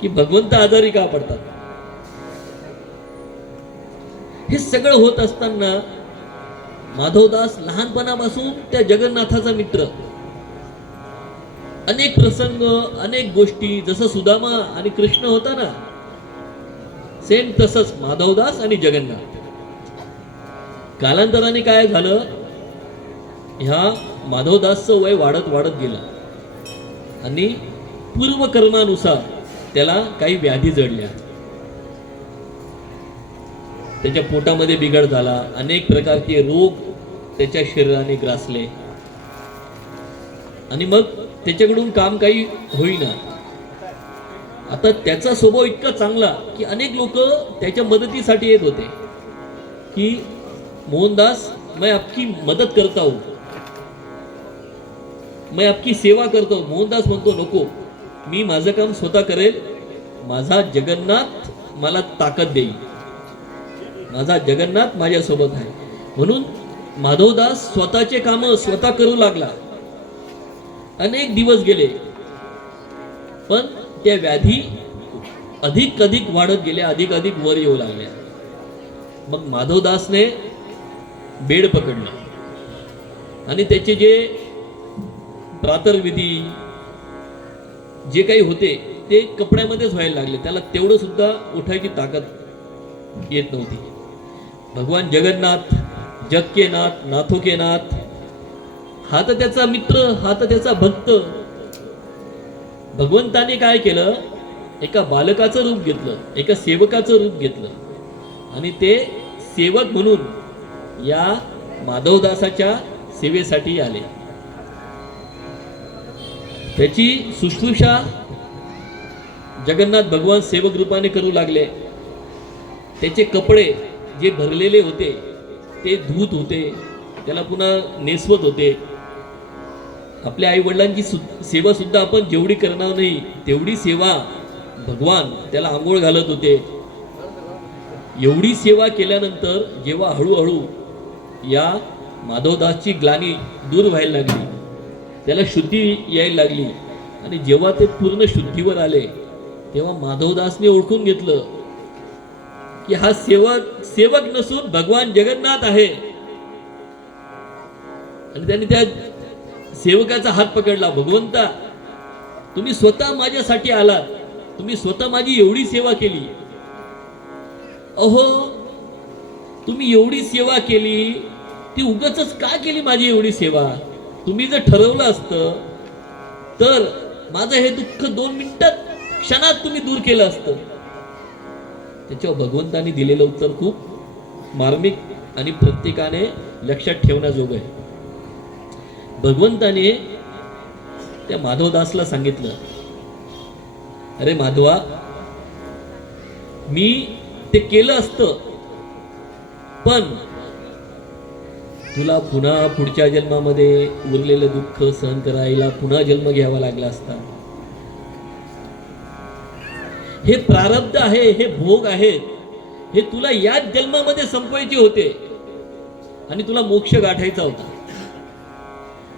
की भगवंत आजारी का पडतात. हे सगळं होत असताना माधवदास लहानपणापासून त्या जगन्नाथाचा मित्र. अनेक प्रसंग, अनेक गोष्टी, जसं सुदामा आणि कृष्ण होता ना, सेम तसंच माधवदास आणि जगन्नाथ. कालांतराने काय झालं, ह्या माधवदासचं वय वाढत वाढत गेलं आणि पूर्वकर्मानुसार त्याला काही व्याधी जडल्या, त्याच्या पोटामध्ये बिघड झाला, अनेक प्रकारचे रोग त्याच्या शरीराने ग्रासले आणि मग त्याच्याकडून काम काही होईना. आता त्याचा स्वभाव इतका चांगला की अनेक लोक त्याच्या मदतीसाठी येत होते की मोहनदास, मैं आपकी मदत करता हूं, मैं आपकी सेवा करता हूं. मोहनदास म्हणतो, नको, मी माझं काम स्वतः करेल, माझा जगन्नाथ मला ताकद देईल, माझा जगन्नाथ माझ्यासोबत आहे. म्हणून माधवदास स्वतःचे काम स्वतः करू लागला. अनेक दिवस गेले पण त्या व्याधी अधिक अधिक वाढत गेल्या, अधिक अधिक वर येऊ लागल्या. मग माधवदासने बेड पकडला आणि त्याचे जे प्रातर्विधी जे काही होते ते कपड्यामध्येच व्हायला लागले. त्याला तेवढं सुद्धा उठायची ताकद येत नव्हती. भगवान जगन्नाथ, जग के नाथ, नाथों के नाथ, हा तर त्याचा मित्र, हा तर त्याचा भक्त. भगवंताने काय केलं, एका बालकाचं रूप घेतलं, एका सेवकाचं रूप घेतलं आणि ते सेवक म्हणून या माधवदासाच्या सेवेसाठी आले. त्याची शुश्रूषा जगन्नाथ भगवान सेवक रूपाने करू लागले. त्याचे कपडे जे भरलेले होते ते धूत होते, त्याला पुन्हा नेसवत होते. आपल्या आई वडिलांची सेवा सुद्धा आपण जेवढी करणार नाही तेवढी सेवा भगवान त्याला आंघोळ घालत होते. एवढी सेवा केल्यानंतर जेव्हा हळूहळू या माधवदासची ग्लानी दूर व्हायला लागली, त्याला शुद्धी यायला लागली आणि जेव्हा ते पूर्ण शुद्धीवर आले तेव्हा माधवदासने ओळखून घेतलं की हा सेवक नसून भगवान जगन्नाथ आहे. आणि त्यांनी त्या सेवकाचा हात पकडला. भगवंता, तुम्ही स्वतः माझ्यासाठी आलात, तुम्ही स्वतः माझी एवढी सेवा केली. अहो, तुम्ही एवढी सेवा केली, ती उगाचच का केली माझी एवढी सेवा? तुम्ही जर ठरवलं असतं तर माझं हे दुःख 2 मिनिटात, क्षणात तुम्ही दूर केलं असतं. त्याच्यावर भगवंतानी दिलेलं उत्तर खूप मार्मिक आणि प्रत्येकाने लक्षात ठेवण्याजोगं आहे. भगवंताने त्या माधवदासला सांगितलं, अरे माधवा, मी ते केलं असतं पण तुला पुन्हा पुढच्या जन्मामध्ये उरलेलं दुःख सहन करायला पुन्हा जन्म घ्यावा लागला असता. हे प्रारब्ध आहे, हे भोग आहेत, हे तुला याच जन्मामध्ये संपवायचे होते आणि तुला मोक्ष गाठायचा होता.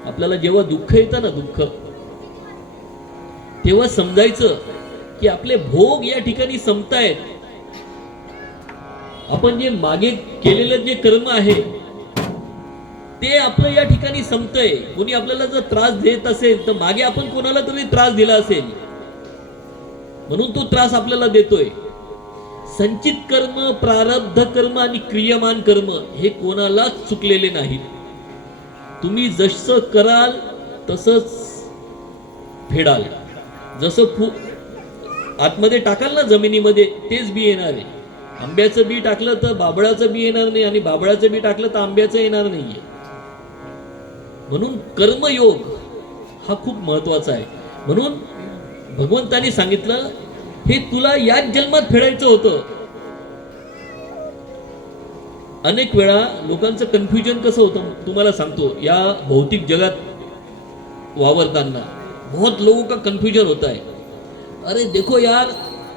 आपल्याला जेव्हा दुःख येतं ना, दुःख, तेव्हा समजायचं की आपले भोग या ठिकाणी संपतायत. आपण जे मागे केलेलं जे कर्म आहे ते आपलं या ठिकाणी संपतंय. कोणी आपल्याला जर त्रास देत असेल तर मागे आपण कोणाला तरी त्रास दिला असेल म्हणून तो त्रास आपल्याला देतोय. संचित कर्म, प्रारब्ध कर्म आणि क्रियमान कर्म हे कोणालाच चुकलेले नाहीत. तुम्ही जसं कराल तसंच फेडाल. जसं आतमध्ये टाकाल ना जमिनीमध्ये, तेच बी येणार आहे. आंब्याचं बी टाकलं तर बाबळाचं बी येणार नाही आणि बाबळाचं बी टाकलं तर आंब्याचं येणार नाहीये. म्हणून कर्मयोग हा खूप महत्वाचा आहे. म्हणून भगवंतानी सांगितलं, हे तुला याच जन्मात फेडायचं होतं. अनेक वेळा लोकांचं कन्फ्युजन कसं होतं तुम्हाला सांगतो. या भौतिक जगात वावरताना बहुत लोगों का कन्फ्यूजन होता है. अरे देखो यार,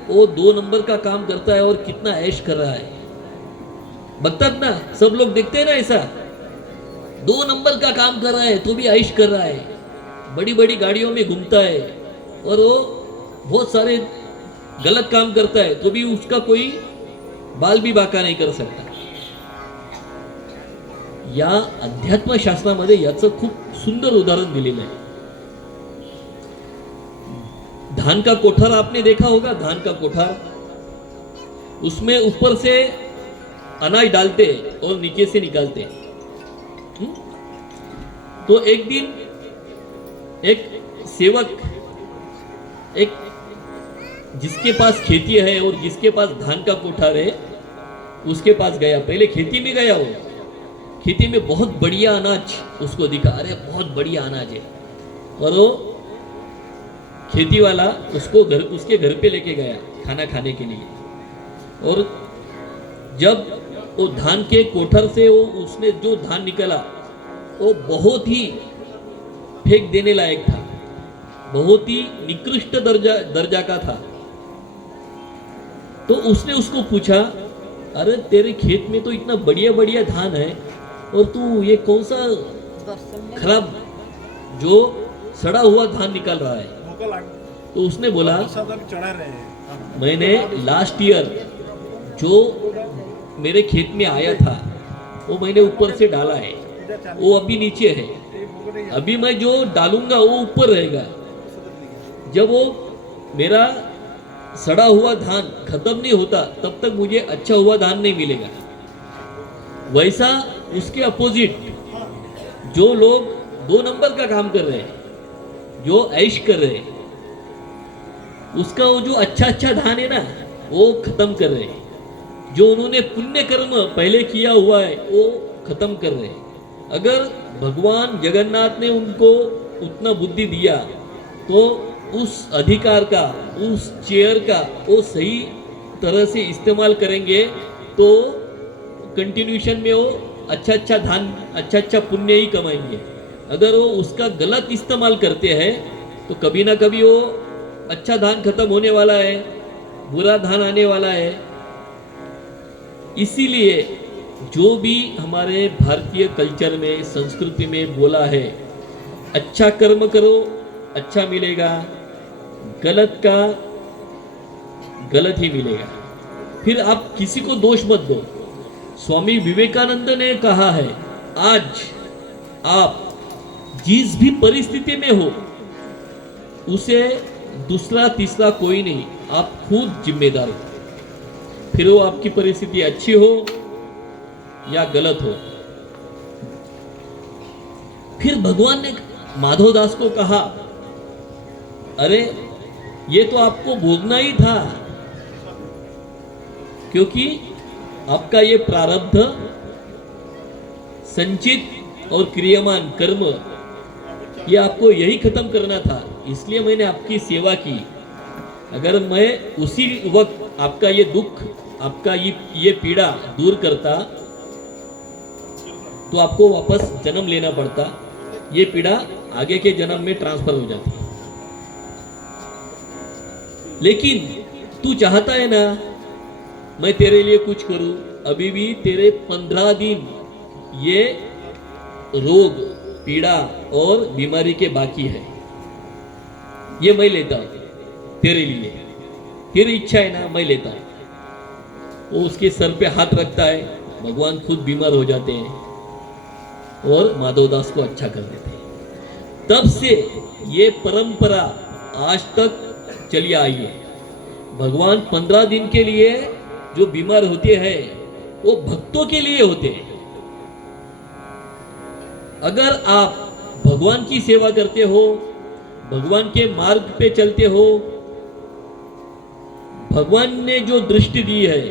वो 2 नंबर का काम करता है और कितना ऐश कर रहा है. बगतात ना, सब लोग देखते हैं ना ऐसा. 2 नंबर का काम कर रहा है तो भी ऐश कर रहा है, बड़ी बड़ी गाड़ियों में घूमता है, और वो बहुत सारे गलत काम करता है तो भी उसका कोई बाल भी बाका नहीं कर सकता. या अध्यात्म शास्त्रामध्ये याचं खूप सुंदर उदाहरण दिलेलं आहे. धान का कोठार आपने देखा होगा, धान का कोठार, उसमें ऊपर से अनाज डालते और नीचे से निकालते. तो एक दिन एक सेवक, एक जिसके पास खेती है और जिसके पास धान का कोठार है, उसके पास गया। पहले खेती में गया, वो खेती में बहुत बढ़िया अनाज उसको दिखा, अरे बहुत बढ़िया अनाज है। और वो खेती वाला उसके घर पे लेके गया खाना खाने के लिए। और जब वो धान के कोठर से उसने जो धान निकला, वो बहुत ही फेंक देने लायक था, बहुत ही निकृष्ट दर्जा का था। तो उसने उसको पूछा, अरे तेरे खेत में तो इतना बढ़िया बढ़िया धान है और तू ये कौन सा खराब जो सड़ा हुआ धान निकाल रहा है? तो उसने बोला, मैंने लास्ट ईयर जो मेरे खेत में आया था वो मैंने ऊपर से डाला है, वो अभी नीचे है, अभी मैं जो डालूंगा वो ऊपर रहेगा। जब वो मेरा सड़ा हुआ धान खत्म नहीं होता तब तक मुझे अच्छा हुआ धान नहीं मिलेगा। वैसा उसके अपोजिट जो लोग 2 नंबर का काम कर रहे हैं, जो ऐश कर रहे हैं, उसका वो जो अच्छा अच्छा धान है ना, वो खत्म कर रहे हैं। जो उन्होंने पुण्य कर्म पहले किया हुआ है वो खत्म कर रहे हैं। अगर भगवान जगन्नाथ ने उनको उतना बुद्धि दिया तो उस अधिकार का, उस चेयर का वो सही तरह से इस्तेमाल करेंगे तो कंटिन्यूशन में वो अच्छा अच्छा धान, अच्छा अच्छा पुण्य ही कमाएंगे। अगर वो उसका गलत इस्तेमाल करते हैं तो कभी ना कभी वो अच्छा धान खत्म होने वाला है, बुरा धान आने वाला है। इसीलिए जो भी हमारे भारतीय कल्चर में, संस्कृति में बोला है, अच्छा कर्म करो अच्छा मिलेगा, गलत का गलत ही मिलेगा। फिर आप किसी को दोष मत दो। स्वामी विवेकानंद ने कहा है, आज आप जिस भी परिस्थिति में हो उसे दूसरा तीसरा कोई नहीं, आप खुद जिम्मेदार हो। फिर वो आपकी परिस्थिति अच्छी हो या गलत हो। फिर भगवान ने माधवदास को कहा, अरे ये तो आपको भोगना ही था, क्योंकि आपका ये प्रारब्ध संचित और क्रियमान कर्म ये आपको यही खत्म करना था, इसलिए मैंने आपकी सेवा की। अगर मैं उसी वक्त आपका ये दुख, आपका ये पीड़ा दूर करता तो आपको वापस जन्म लेना पड़ता, ये पीड़ा आगे के जन्म में ट्रांसफर हो जाती। लेकिन तू चाहता है ना मैं तेरे लिए कुछ करूं, अभी भी तेरे 15 दिन ये रोग, पीड़ा और बीमारी के बाकी है, ये मैं लेता हूं तेरे लिए, तेरी इच्छा है ना मैं लेता हूं। वो उसके सर पे हाथ रखता है, भगवान खुद बीमार हो जाते हैं और माधवदास को अच्छा कर देते हैं। तब से ये परंपरा आज तक चली आई है। भगवान 15 दिन के लिए जो बीमार होते हैं वो भक्तों के लिए होते हैं। अगर आप भगवान की सेवा करते हो, भगवान के मार्ग पे चलते हो, भगवान ने जो दृष्टि दी है,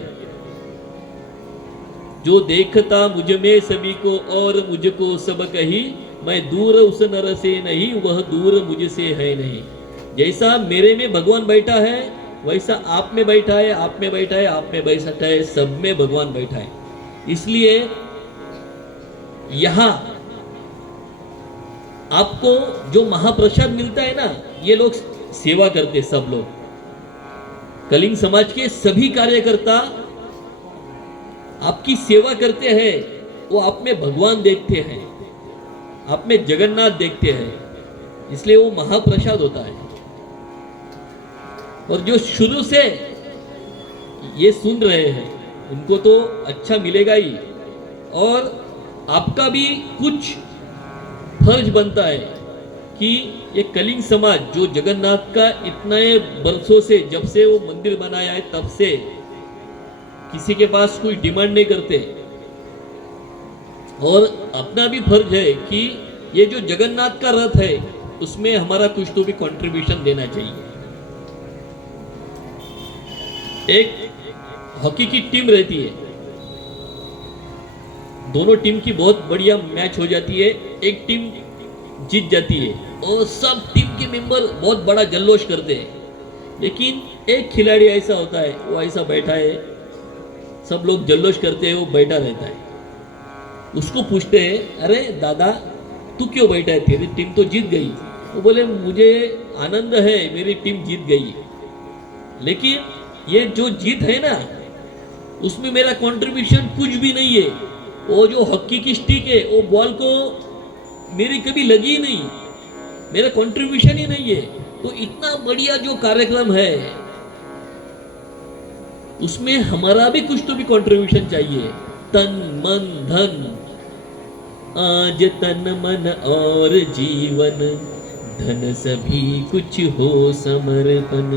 जो देखता मुझ में सभी को और मुझको सब कही, मैं दूर उस नर से नहीं, वह दूर मुझसे है नहीं। जैसा मेरे में भगवान बैठा है वैसा आप में बैठा है, आप में बैठा है, आप में बैठा है, सब में भगवान बैठा है। इसलिए यहां आपको जो महाप्रसाद मिलता है ना, ये लोग सेवा करते, सब लोग कलिंग समाज के सभी कार्यकर्ता आपकी सेवा करते हैं। वो आप में भगवान देखते हैं, आप में जगन्नाथ देखते हैं, इसलिए वो महाप्रसाद होता है। और जो शुरू से ये सुन रहे हैं उनको तो अच्छा मिलेगा ही, और आपका भी कुछ फर्ज बनता है कि ये कलिंग समाज जो जगन्नाथ का इतने वर्षों से, जब से वो मंदिर बनाया है तब से किसी के पास कोई डिमांड नहीं करते, और अपना भी फर्ज है कि ये जो जगन्नाथ का रथ है उसमें हमारा कुछ तो भी कंट्रीब्यूशन देना चाहिए। एक हॉकी की टीम रहती है, दोनों टीम की बहुत बढ़िया मैच हो जाती है, एक टीम जीत जाती है और सब टीम के मेंबर बहुत बड़ा जल्लोष करते हैं, लेकिन एक खिलाड़ी ऐसा होता है, वो ऐसा बैठा है, सब लोग जल्लोष करते हैं, वो बैठा रहता है। उसको पूछते हैं, अरे दादा तू क्यों बैठा है, तेरी टीम तो जीत गई। वो बोले मुझे आनंद है मेरी टीम जीत गई, लेकिन ये जो जीत है ना उसमें मेरा कंट्रीब्यूशन कुछ भी नहीं है। वो जो हॉकी की स्टिक है वो बॉल को मेरी कभी लगी ही नहीं, मेरा कंट्रीब्यूशन ही नहीं है। तो इतना बढ़िया जो कार्यक्रम है उसमें हमारा भी कुछ तो भी कंट्रीब्यूशन चाहिए। तन मन धन, आज तन मन और जीवन, धन सभी कुछ हो समर्पण।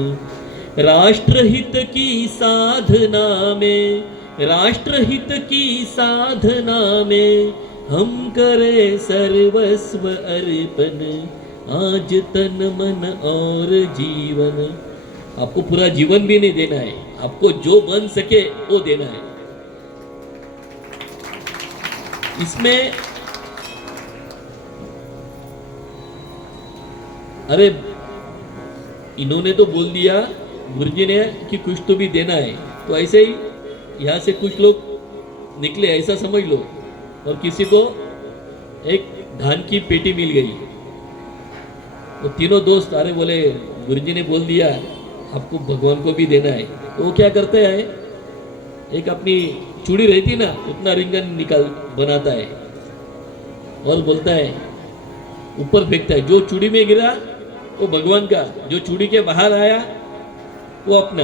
राष्ट्रहित की साधना में, राष्ट्रहित की साधना में हम करें सर्वस्व अर्पण। आज तन मन और जीवन। आपको पूरा जीवन भी नहीं देना है, आपको जो बन सके वो देना है। इसमें अरे इन्होंने तो बोल दिया गुरुजी ने कि कुछ तो भी देना है, तो ऐसे ही यहाँ से कुछ लोग निकले ऐसा समझ लो, और किसी को एक धान की पेटी मिल गई। तो तीनों दोस्त अरे बोले गुरुजी ने बोल दिया आपको भगवान को भी देना है। तो वो क्या करते हैं, एक अपनी चूड़ी रहती ना उतना रिंगन निकाल बनाता है और बोलता है, ऊपर फेंकता है, जो चूड़ी में गिरा वो भगवान का, जो चूड़ी के बाहर आया वो अपना।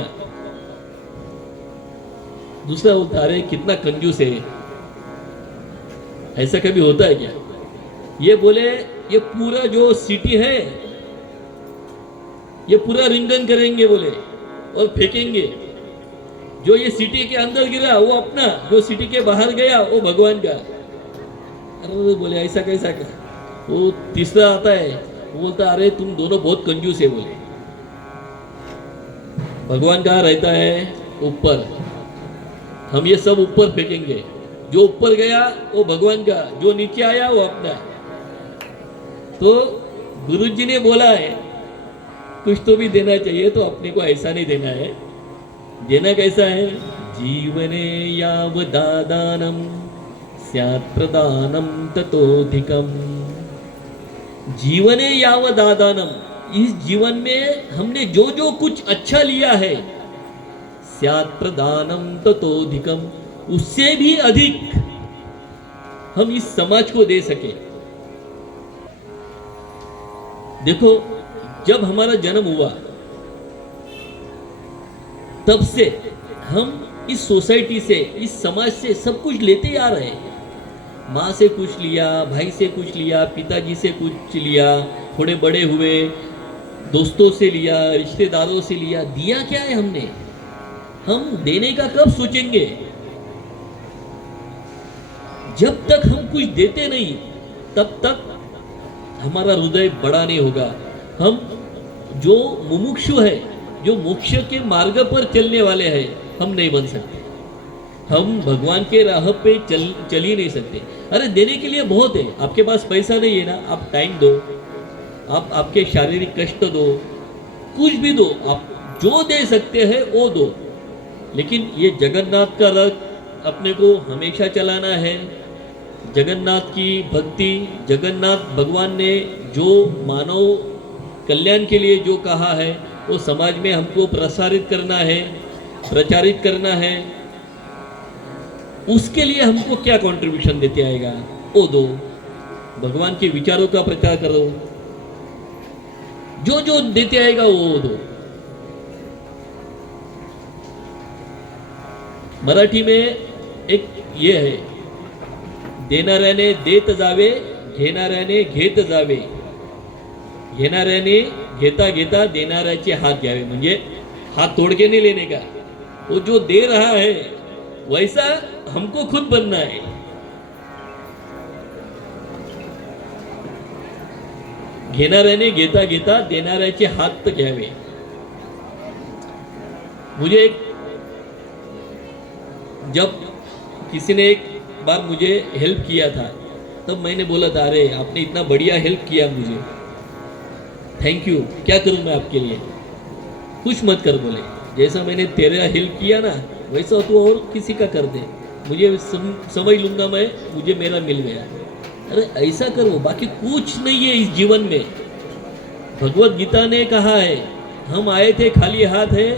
दूसरा बोलता अरे कितना कंजूस है, ऐसा कभी होता है क्या। ये बोले ये पूरा जो सिटी है ये पूरा रिंगन करेंगे बोले और फेंकेंगे, जो ये सिटी के अंदर गिरा वो अपना, जो सिटी के बाहर गया वो भगवान का। अरे बोले ऐसा कैसा का। वो तीसरा आता है, वो बोलता अरे तुम दोनों बहुत कंजूस है बोले। भगवान कहाँ रहता है, ऊपर, हम ये सब ऊपर फेंकेंगे, जो ऊपर गया वो भगवान का, जो नीचे आया वो अपना। तो गुरुजी ने बोला है कुछ तो भी देना चाहिए, तो अपने को ऐसा नहीं देना है। देना कैसा है, जीवने यावदादानं स्यात् प्रदानं ततोधिकम्। जीवने यावदादानं, इस जीवन में हमने जो जो कुछ अच्छा लिया है, स्यात् प्रदानं ततोधिकम्, उससे भी अधिक हम इस समाज को दे सके। देखो जब हमारा जन्म हुआ तब से हम इस सोसाइटी से, इस समाज से सब कुछ लेते आ रहे हैं। माँ से कुछ लिया, भाई से कुछ लिया, पिताजी से कुछ लिया, थोड़े बड़े हुए दोस्तों से लिया, रिश्तेदारों से लिया। दिया क्या है हमने, हम देने का कब सोचेंगे। जब तक हम कुछ देते नहीं तब तक हमारा हृदय बड़ा नहीं होगा। हम जो मुमुक्षु है, जो मोक्ष के मार्ग पर चलने वाले हैं, हम नहीं बन सकते। हम भगवान के राह पे चल ही नहीं सकते। अरे देने के लिए बहुत है, आपके पास पैसा नहीं है ना, आप टाइम दो, आप आपके शारीरिक कष्ट दो, कुछ भी दो, आप जो दे सकते हैं वो दो। लेकिन ये जगन्नाथ का रथ अपने को हमेशा चलाना है। जगन्नाथ की भक्ति, जगन्नाथ भगवान ने जो मानव कल्याण के लिए जो कहा है वो समाज में हमको प्रसारित करना है, प्रचारित करना है। उसके लिए हमको क्या कंट्रीब्यूशन देते आएगा वो दो। भगवान के विचारों का प्रचार करो, जो जो देते आएगा वो दो। मराठी में एक ये है, देणाऱ्याने देत जावे, घेणाऱ्याने घेत जावे, घेणाऱ्याने घेता घेता देणाऱ्याचे हाथ घ्यावे। म्हणजे हाथ तोड़ के नहीं लेने का, वो जो दे रहा है वैसा हमको खुद बनना है। घेणाऱ्याने घेता घेता देणाऱ्याचे हात तर घ्यावे. मुझे एक जब किसी ने एक बार मुझे हेल्प किया था, तब मैंने बोला था, अरे आपने इतना बढ़िया हेल्प किया मुझे, थैंक यू, क्या करूं मैं आपके लिए. कुछ मत कर बोले, जैसा मैंने तेरा हेल्प किया ना वैसा तू और किसी का कर दे, मुझे समझ लूंगा मैं, मुझे मेरा मिल गया. अरे ऐसा करो, बाकी कुछ नहीं है इस जीवन में. भगवत गीता ने कहा है, हम आए थे खाली हाथ है,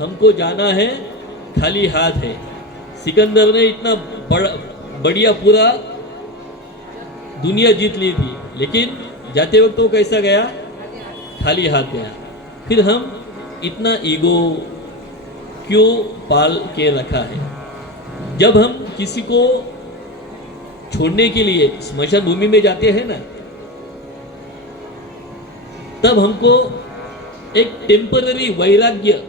हमको जाना है खाली हाथ है. सिकंदर ने इतना बढ़िया पूरा दुनिया जीत ली थी, लेकिन जाते वक्त वो कैसा गया, खाली हाथ गया. फिर हम इतना ईगो क्यों पाल के रखा है. जब हम किसी को छोड़ने के लिए स्मशान भूमि में जाते हैं ना, तब हमको एक टेम्पररी वैराग्य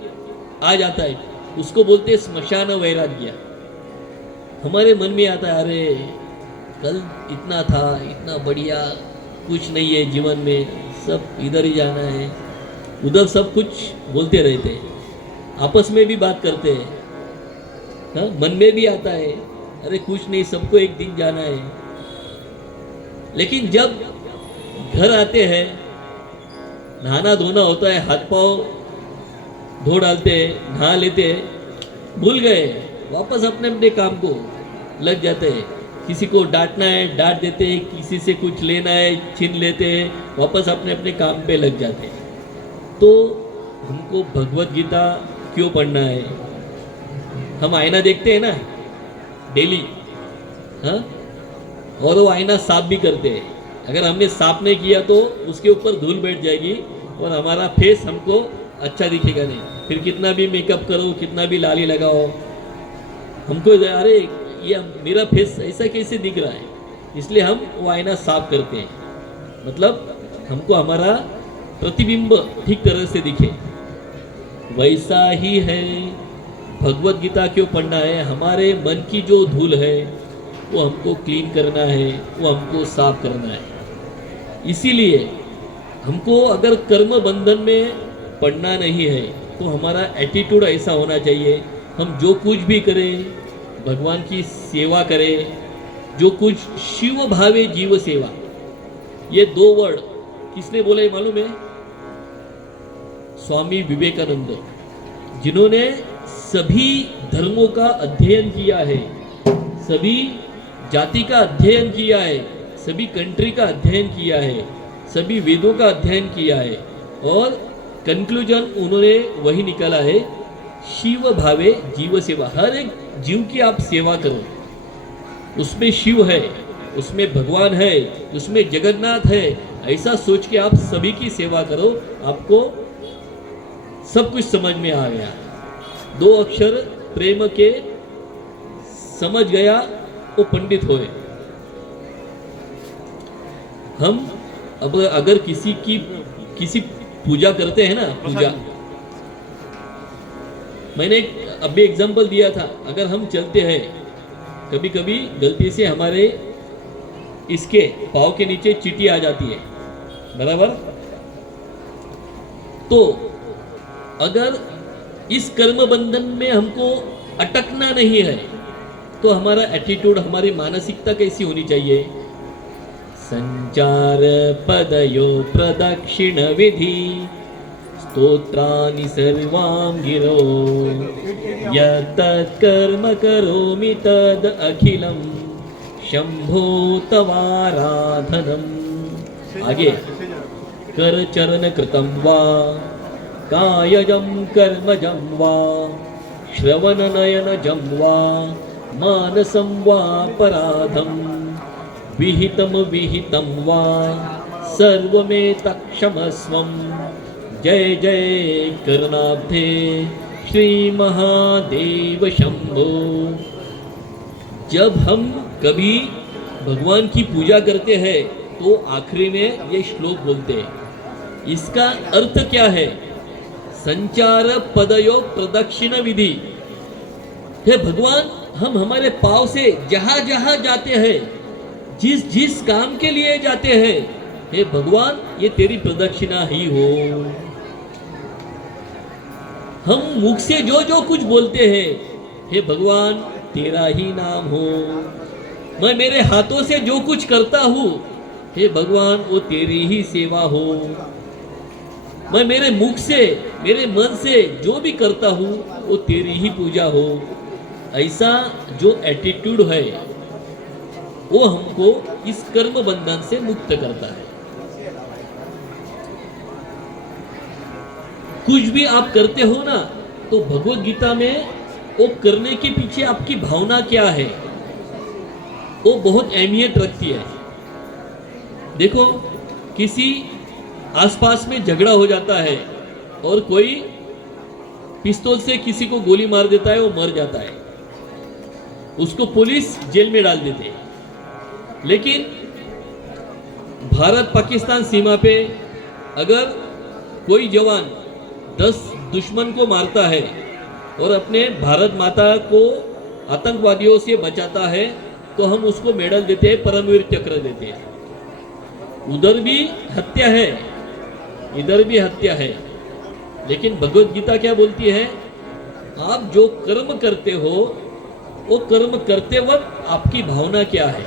आ जाता है, उसको बोलते हैं स्मशान वैराग्य. हमारे मन में आता है, अरे कल इतना था, इतना बढ़िया, कुछ नहीं है जीवन में, सब इधर ही जाना है, उधर सब कुछ बोलते रहते हैं, आपस में भी बात करते हैं. हाँ, मन में भी आता है, अरे कुछ नहीं, सबको एक दिन जाना है. लेकिन जब घर आते हैं, नहाना धोना होता है, हाथ पाँव धो डालते हैं, नहा लेते हैं, भूल गए, वापस अपने अपने काम को लग जाते हैं. किसी को डांटना है डांट देते हैं, किसी से कुछ लेना है छीन लेते हैं, वापस अपने अपने काम पे लग जाते हैं. तो हमको भगवत गीता क्यों पढ़ना है. हम आईना देखते हैं ना डेली, हाँ, और वो आईना साफ भी करते हैं. अगर हमने साफ नहीं किया तो उसके ऊपर धूल बैठ जाएगी और हमारा फेस हमको अच्छा दिखेगा नहीं. फिर कितना भी मेकअप करो, कितना भी लाली लगाओ, हमको अरे ये मेरा फेस ऐसा कैसे दिख रहा है, इसलिए हम वो आईना साफ करते हैं. मतलब हमको हमारा प्रतिबिंब ठीक तरह से दिखे. वैसा ही है भगवत गीता क्यों पढ़ना है. हमारे मन की जो धूल है वो हमको क्लीन करना है, वो हमको साफ करना है. इसीलिए हमको अगर कर्म बंधन में पढ़ना नहीं है तो हमारा एटीट्यूड ऐसा होना चाहिए, हम जो कुछ भी करें भगवान की सेवा करें, जो कुछ शिव भावे जीव सेवा. ये दो वर्ड किसने बोले मालूम है, स्वामी विवेकानंद, जिन्होंने सभी धर्मों का अध्ययन किया है, सभी जाति का अध्ययन किया है, सभी कंट्री का अध्ययन किया है, सभी वेदों का अध्ययन किया है, और कंक्लूजन उन्होंने वही निकाला है, शिव भावे जीव सेवा. हर एक जीव की आप सेवा करो, उसमें शिव है, उसमें भगवान है, उसमें जगन्नाथ है, ऐसा सोच के आप सभी की सेवा करो, आपको सब कुछ समझ में आ गया. 2 अक्षर प्रेम के समझ गया वो पंडित होए. हम अब अगर किसी पूजा करते हैं ना, पूजा, मैंने अभी एग्जांपल दिया था, अगर हम चलते हैं, कभी कभी गलती से हमारे इसके पाँव के नीचे चींटी आ जाती है, बराबर. तो अगर इस कर्म बंधन में हमको अटकना नहीं है तो हमारा एटीट्यूड, हमारी मानसिकता कैसी होनी चाहिए. संचार पदयो प्रदक्षिण विधि स्तोत्राणि सर्वां गिरो यत्तत् कर्म करोमि तद् अखिलं शंभो तवाराधनम्. आगे, कर चरण कृतं वा कायजं कर्मजं वा श्रवणनयनजं वा मानसं वा पराधं विहितं विहितं वा सर्वमेतत्क्षमस्वं. जय जय करुणाब्धे श्री महादेव शंभो. जब हम कभी भगवान की पूजा करते हैं तो आखिरी में ये श्लोक बोलते हैं. इसका अर्थ क्या है, संचार पदयो प्रदक्षिण विधि. हे भगवान, हम हमारे पाँव से जहां जहां जाते हैं, जिस जिस काम के लिए जाते हैं, हे भगवान ये तेरी प्रदक्षिणा ही हो। हम मुख से जो जो कुछ बोलते हैं, हे भगवान तेरा ही नाम हो। मैं मेरे हाथों से जो कुछ करता हूँ, हे भगवान वो तेरी ही सेवा हो। मैं मेरे मुख से, मेरे मन से जो भी करता हूँ वो तेरी ही पूजा हो। ऐसा जो एटीट्यूड है वो हमको इस कर्म बंधन से मुक्त करता है। कुछ भी आप करते हो ना, तो भगवत गीता में वो करने के पीछे आपकी भावना क्या है वो बहुत अहमियत रखती है। देखो, किसी आसपास में झगड़ा हो जाता है और कोई पिस्तौल से किसी को गोली मार देता है, वो मर जाता है, उसको पुलिस जेल में डाल देते हैं। लेकिन भारत पाकिस्तान सीमा पे अगर कोई जवान 10 दुश्मन को मारता है और अपने भारत माता को आतंकवादियों से बचाता है, तो हम उसको मेडल देते हैं, परमवीर चक्र देते हैं। उधर भी हत्या है, इधर भी हत्या है। लेकिन भगवत गीता क्या बोलती है? आप जो कर्म करते हो वो कर्म करते वक्त आपकी भावना क्या है,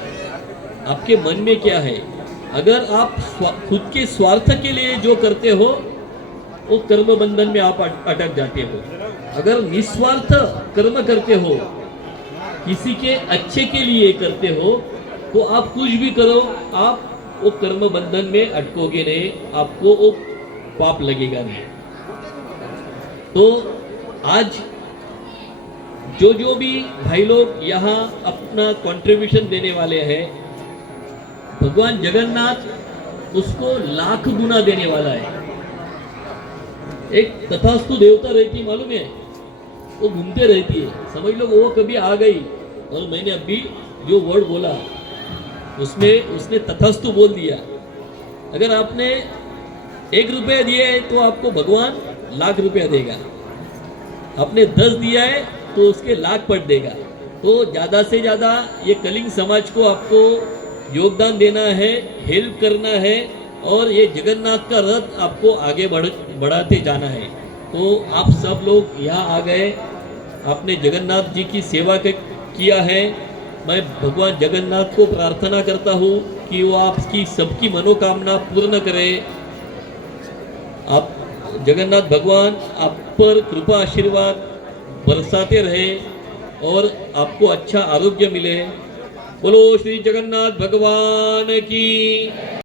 आपके मन में क्या है। अगर आप खुद के स्वार्थ के लिए जो करते हो वो कर्म बंधन में आप अटक जाते हो। अगर निस्वार्थ कर्म करते हो, किसी के अच्छे के लिए करते हो, तो आप कुछ भी करो, आप वो कर्म बंधन में अटकोगे नहीं, आपको वो पाप लगेगा नहीं। तो आज जो जो भी भाई लोग यहाँ अपना कंट्रीब्यूशन देने वाले हैं, भगवान जगन्नाथ उसको लाख गुना देने वाला है। एक तथास्तु देवता रहती है, मालूम है, वो घूमते रहती है। समझ लो वो कभी आ गई और मैंने अभी जो वर्ड बोला उसमें उसने तथास्तु बोल दिया। अगर आपने 1 रुपया दिया है तो आपको भगवान लाख रुपया देगा। आपने 10 दिया है तो उसके लाख पट देगा। तो ज़्यादा से ज़्यादा ये कलिंग समाज को आपको योगदान देना है, हेल्प करना है, और ये जगन्नाथ का रथ आपको आगे बढ़ाते जाना है। तो आप सब लोग यहाँ आ गए, आपने जगन्नाथ जी की सेवा किया है। मैं भगवान जगन्नाथ को प्रार्थना करता हूँ कि वो आपकी सबकी मनोकामना पूर्ण करे। आप जगन्नाथ भगवान आप पर कृपा आशीर्वाद बरसाते रहे और आपको अच्छा आरोग्य मिले। बोलो श्री जगन्नाथ भगवान की।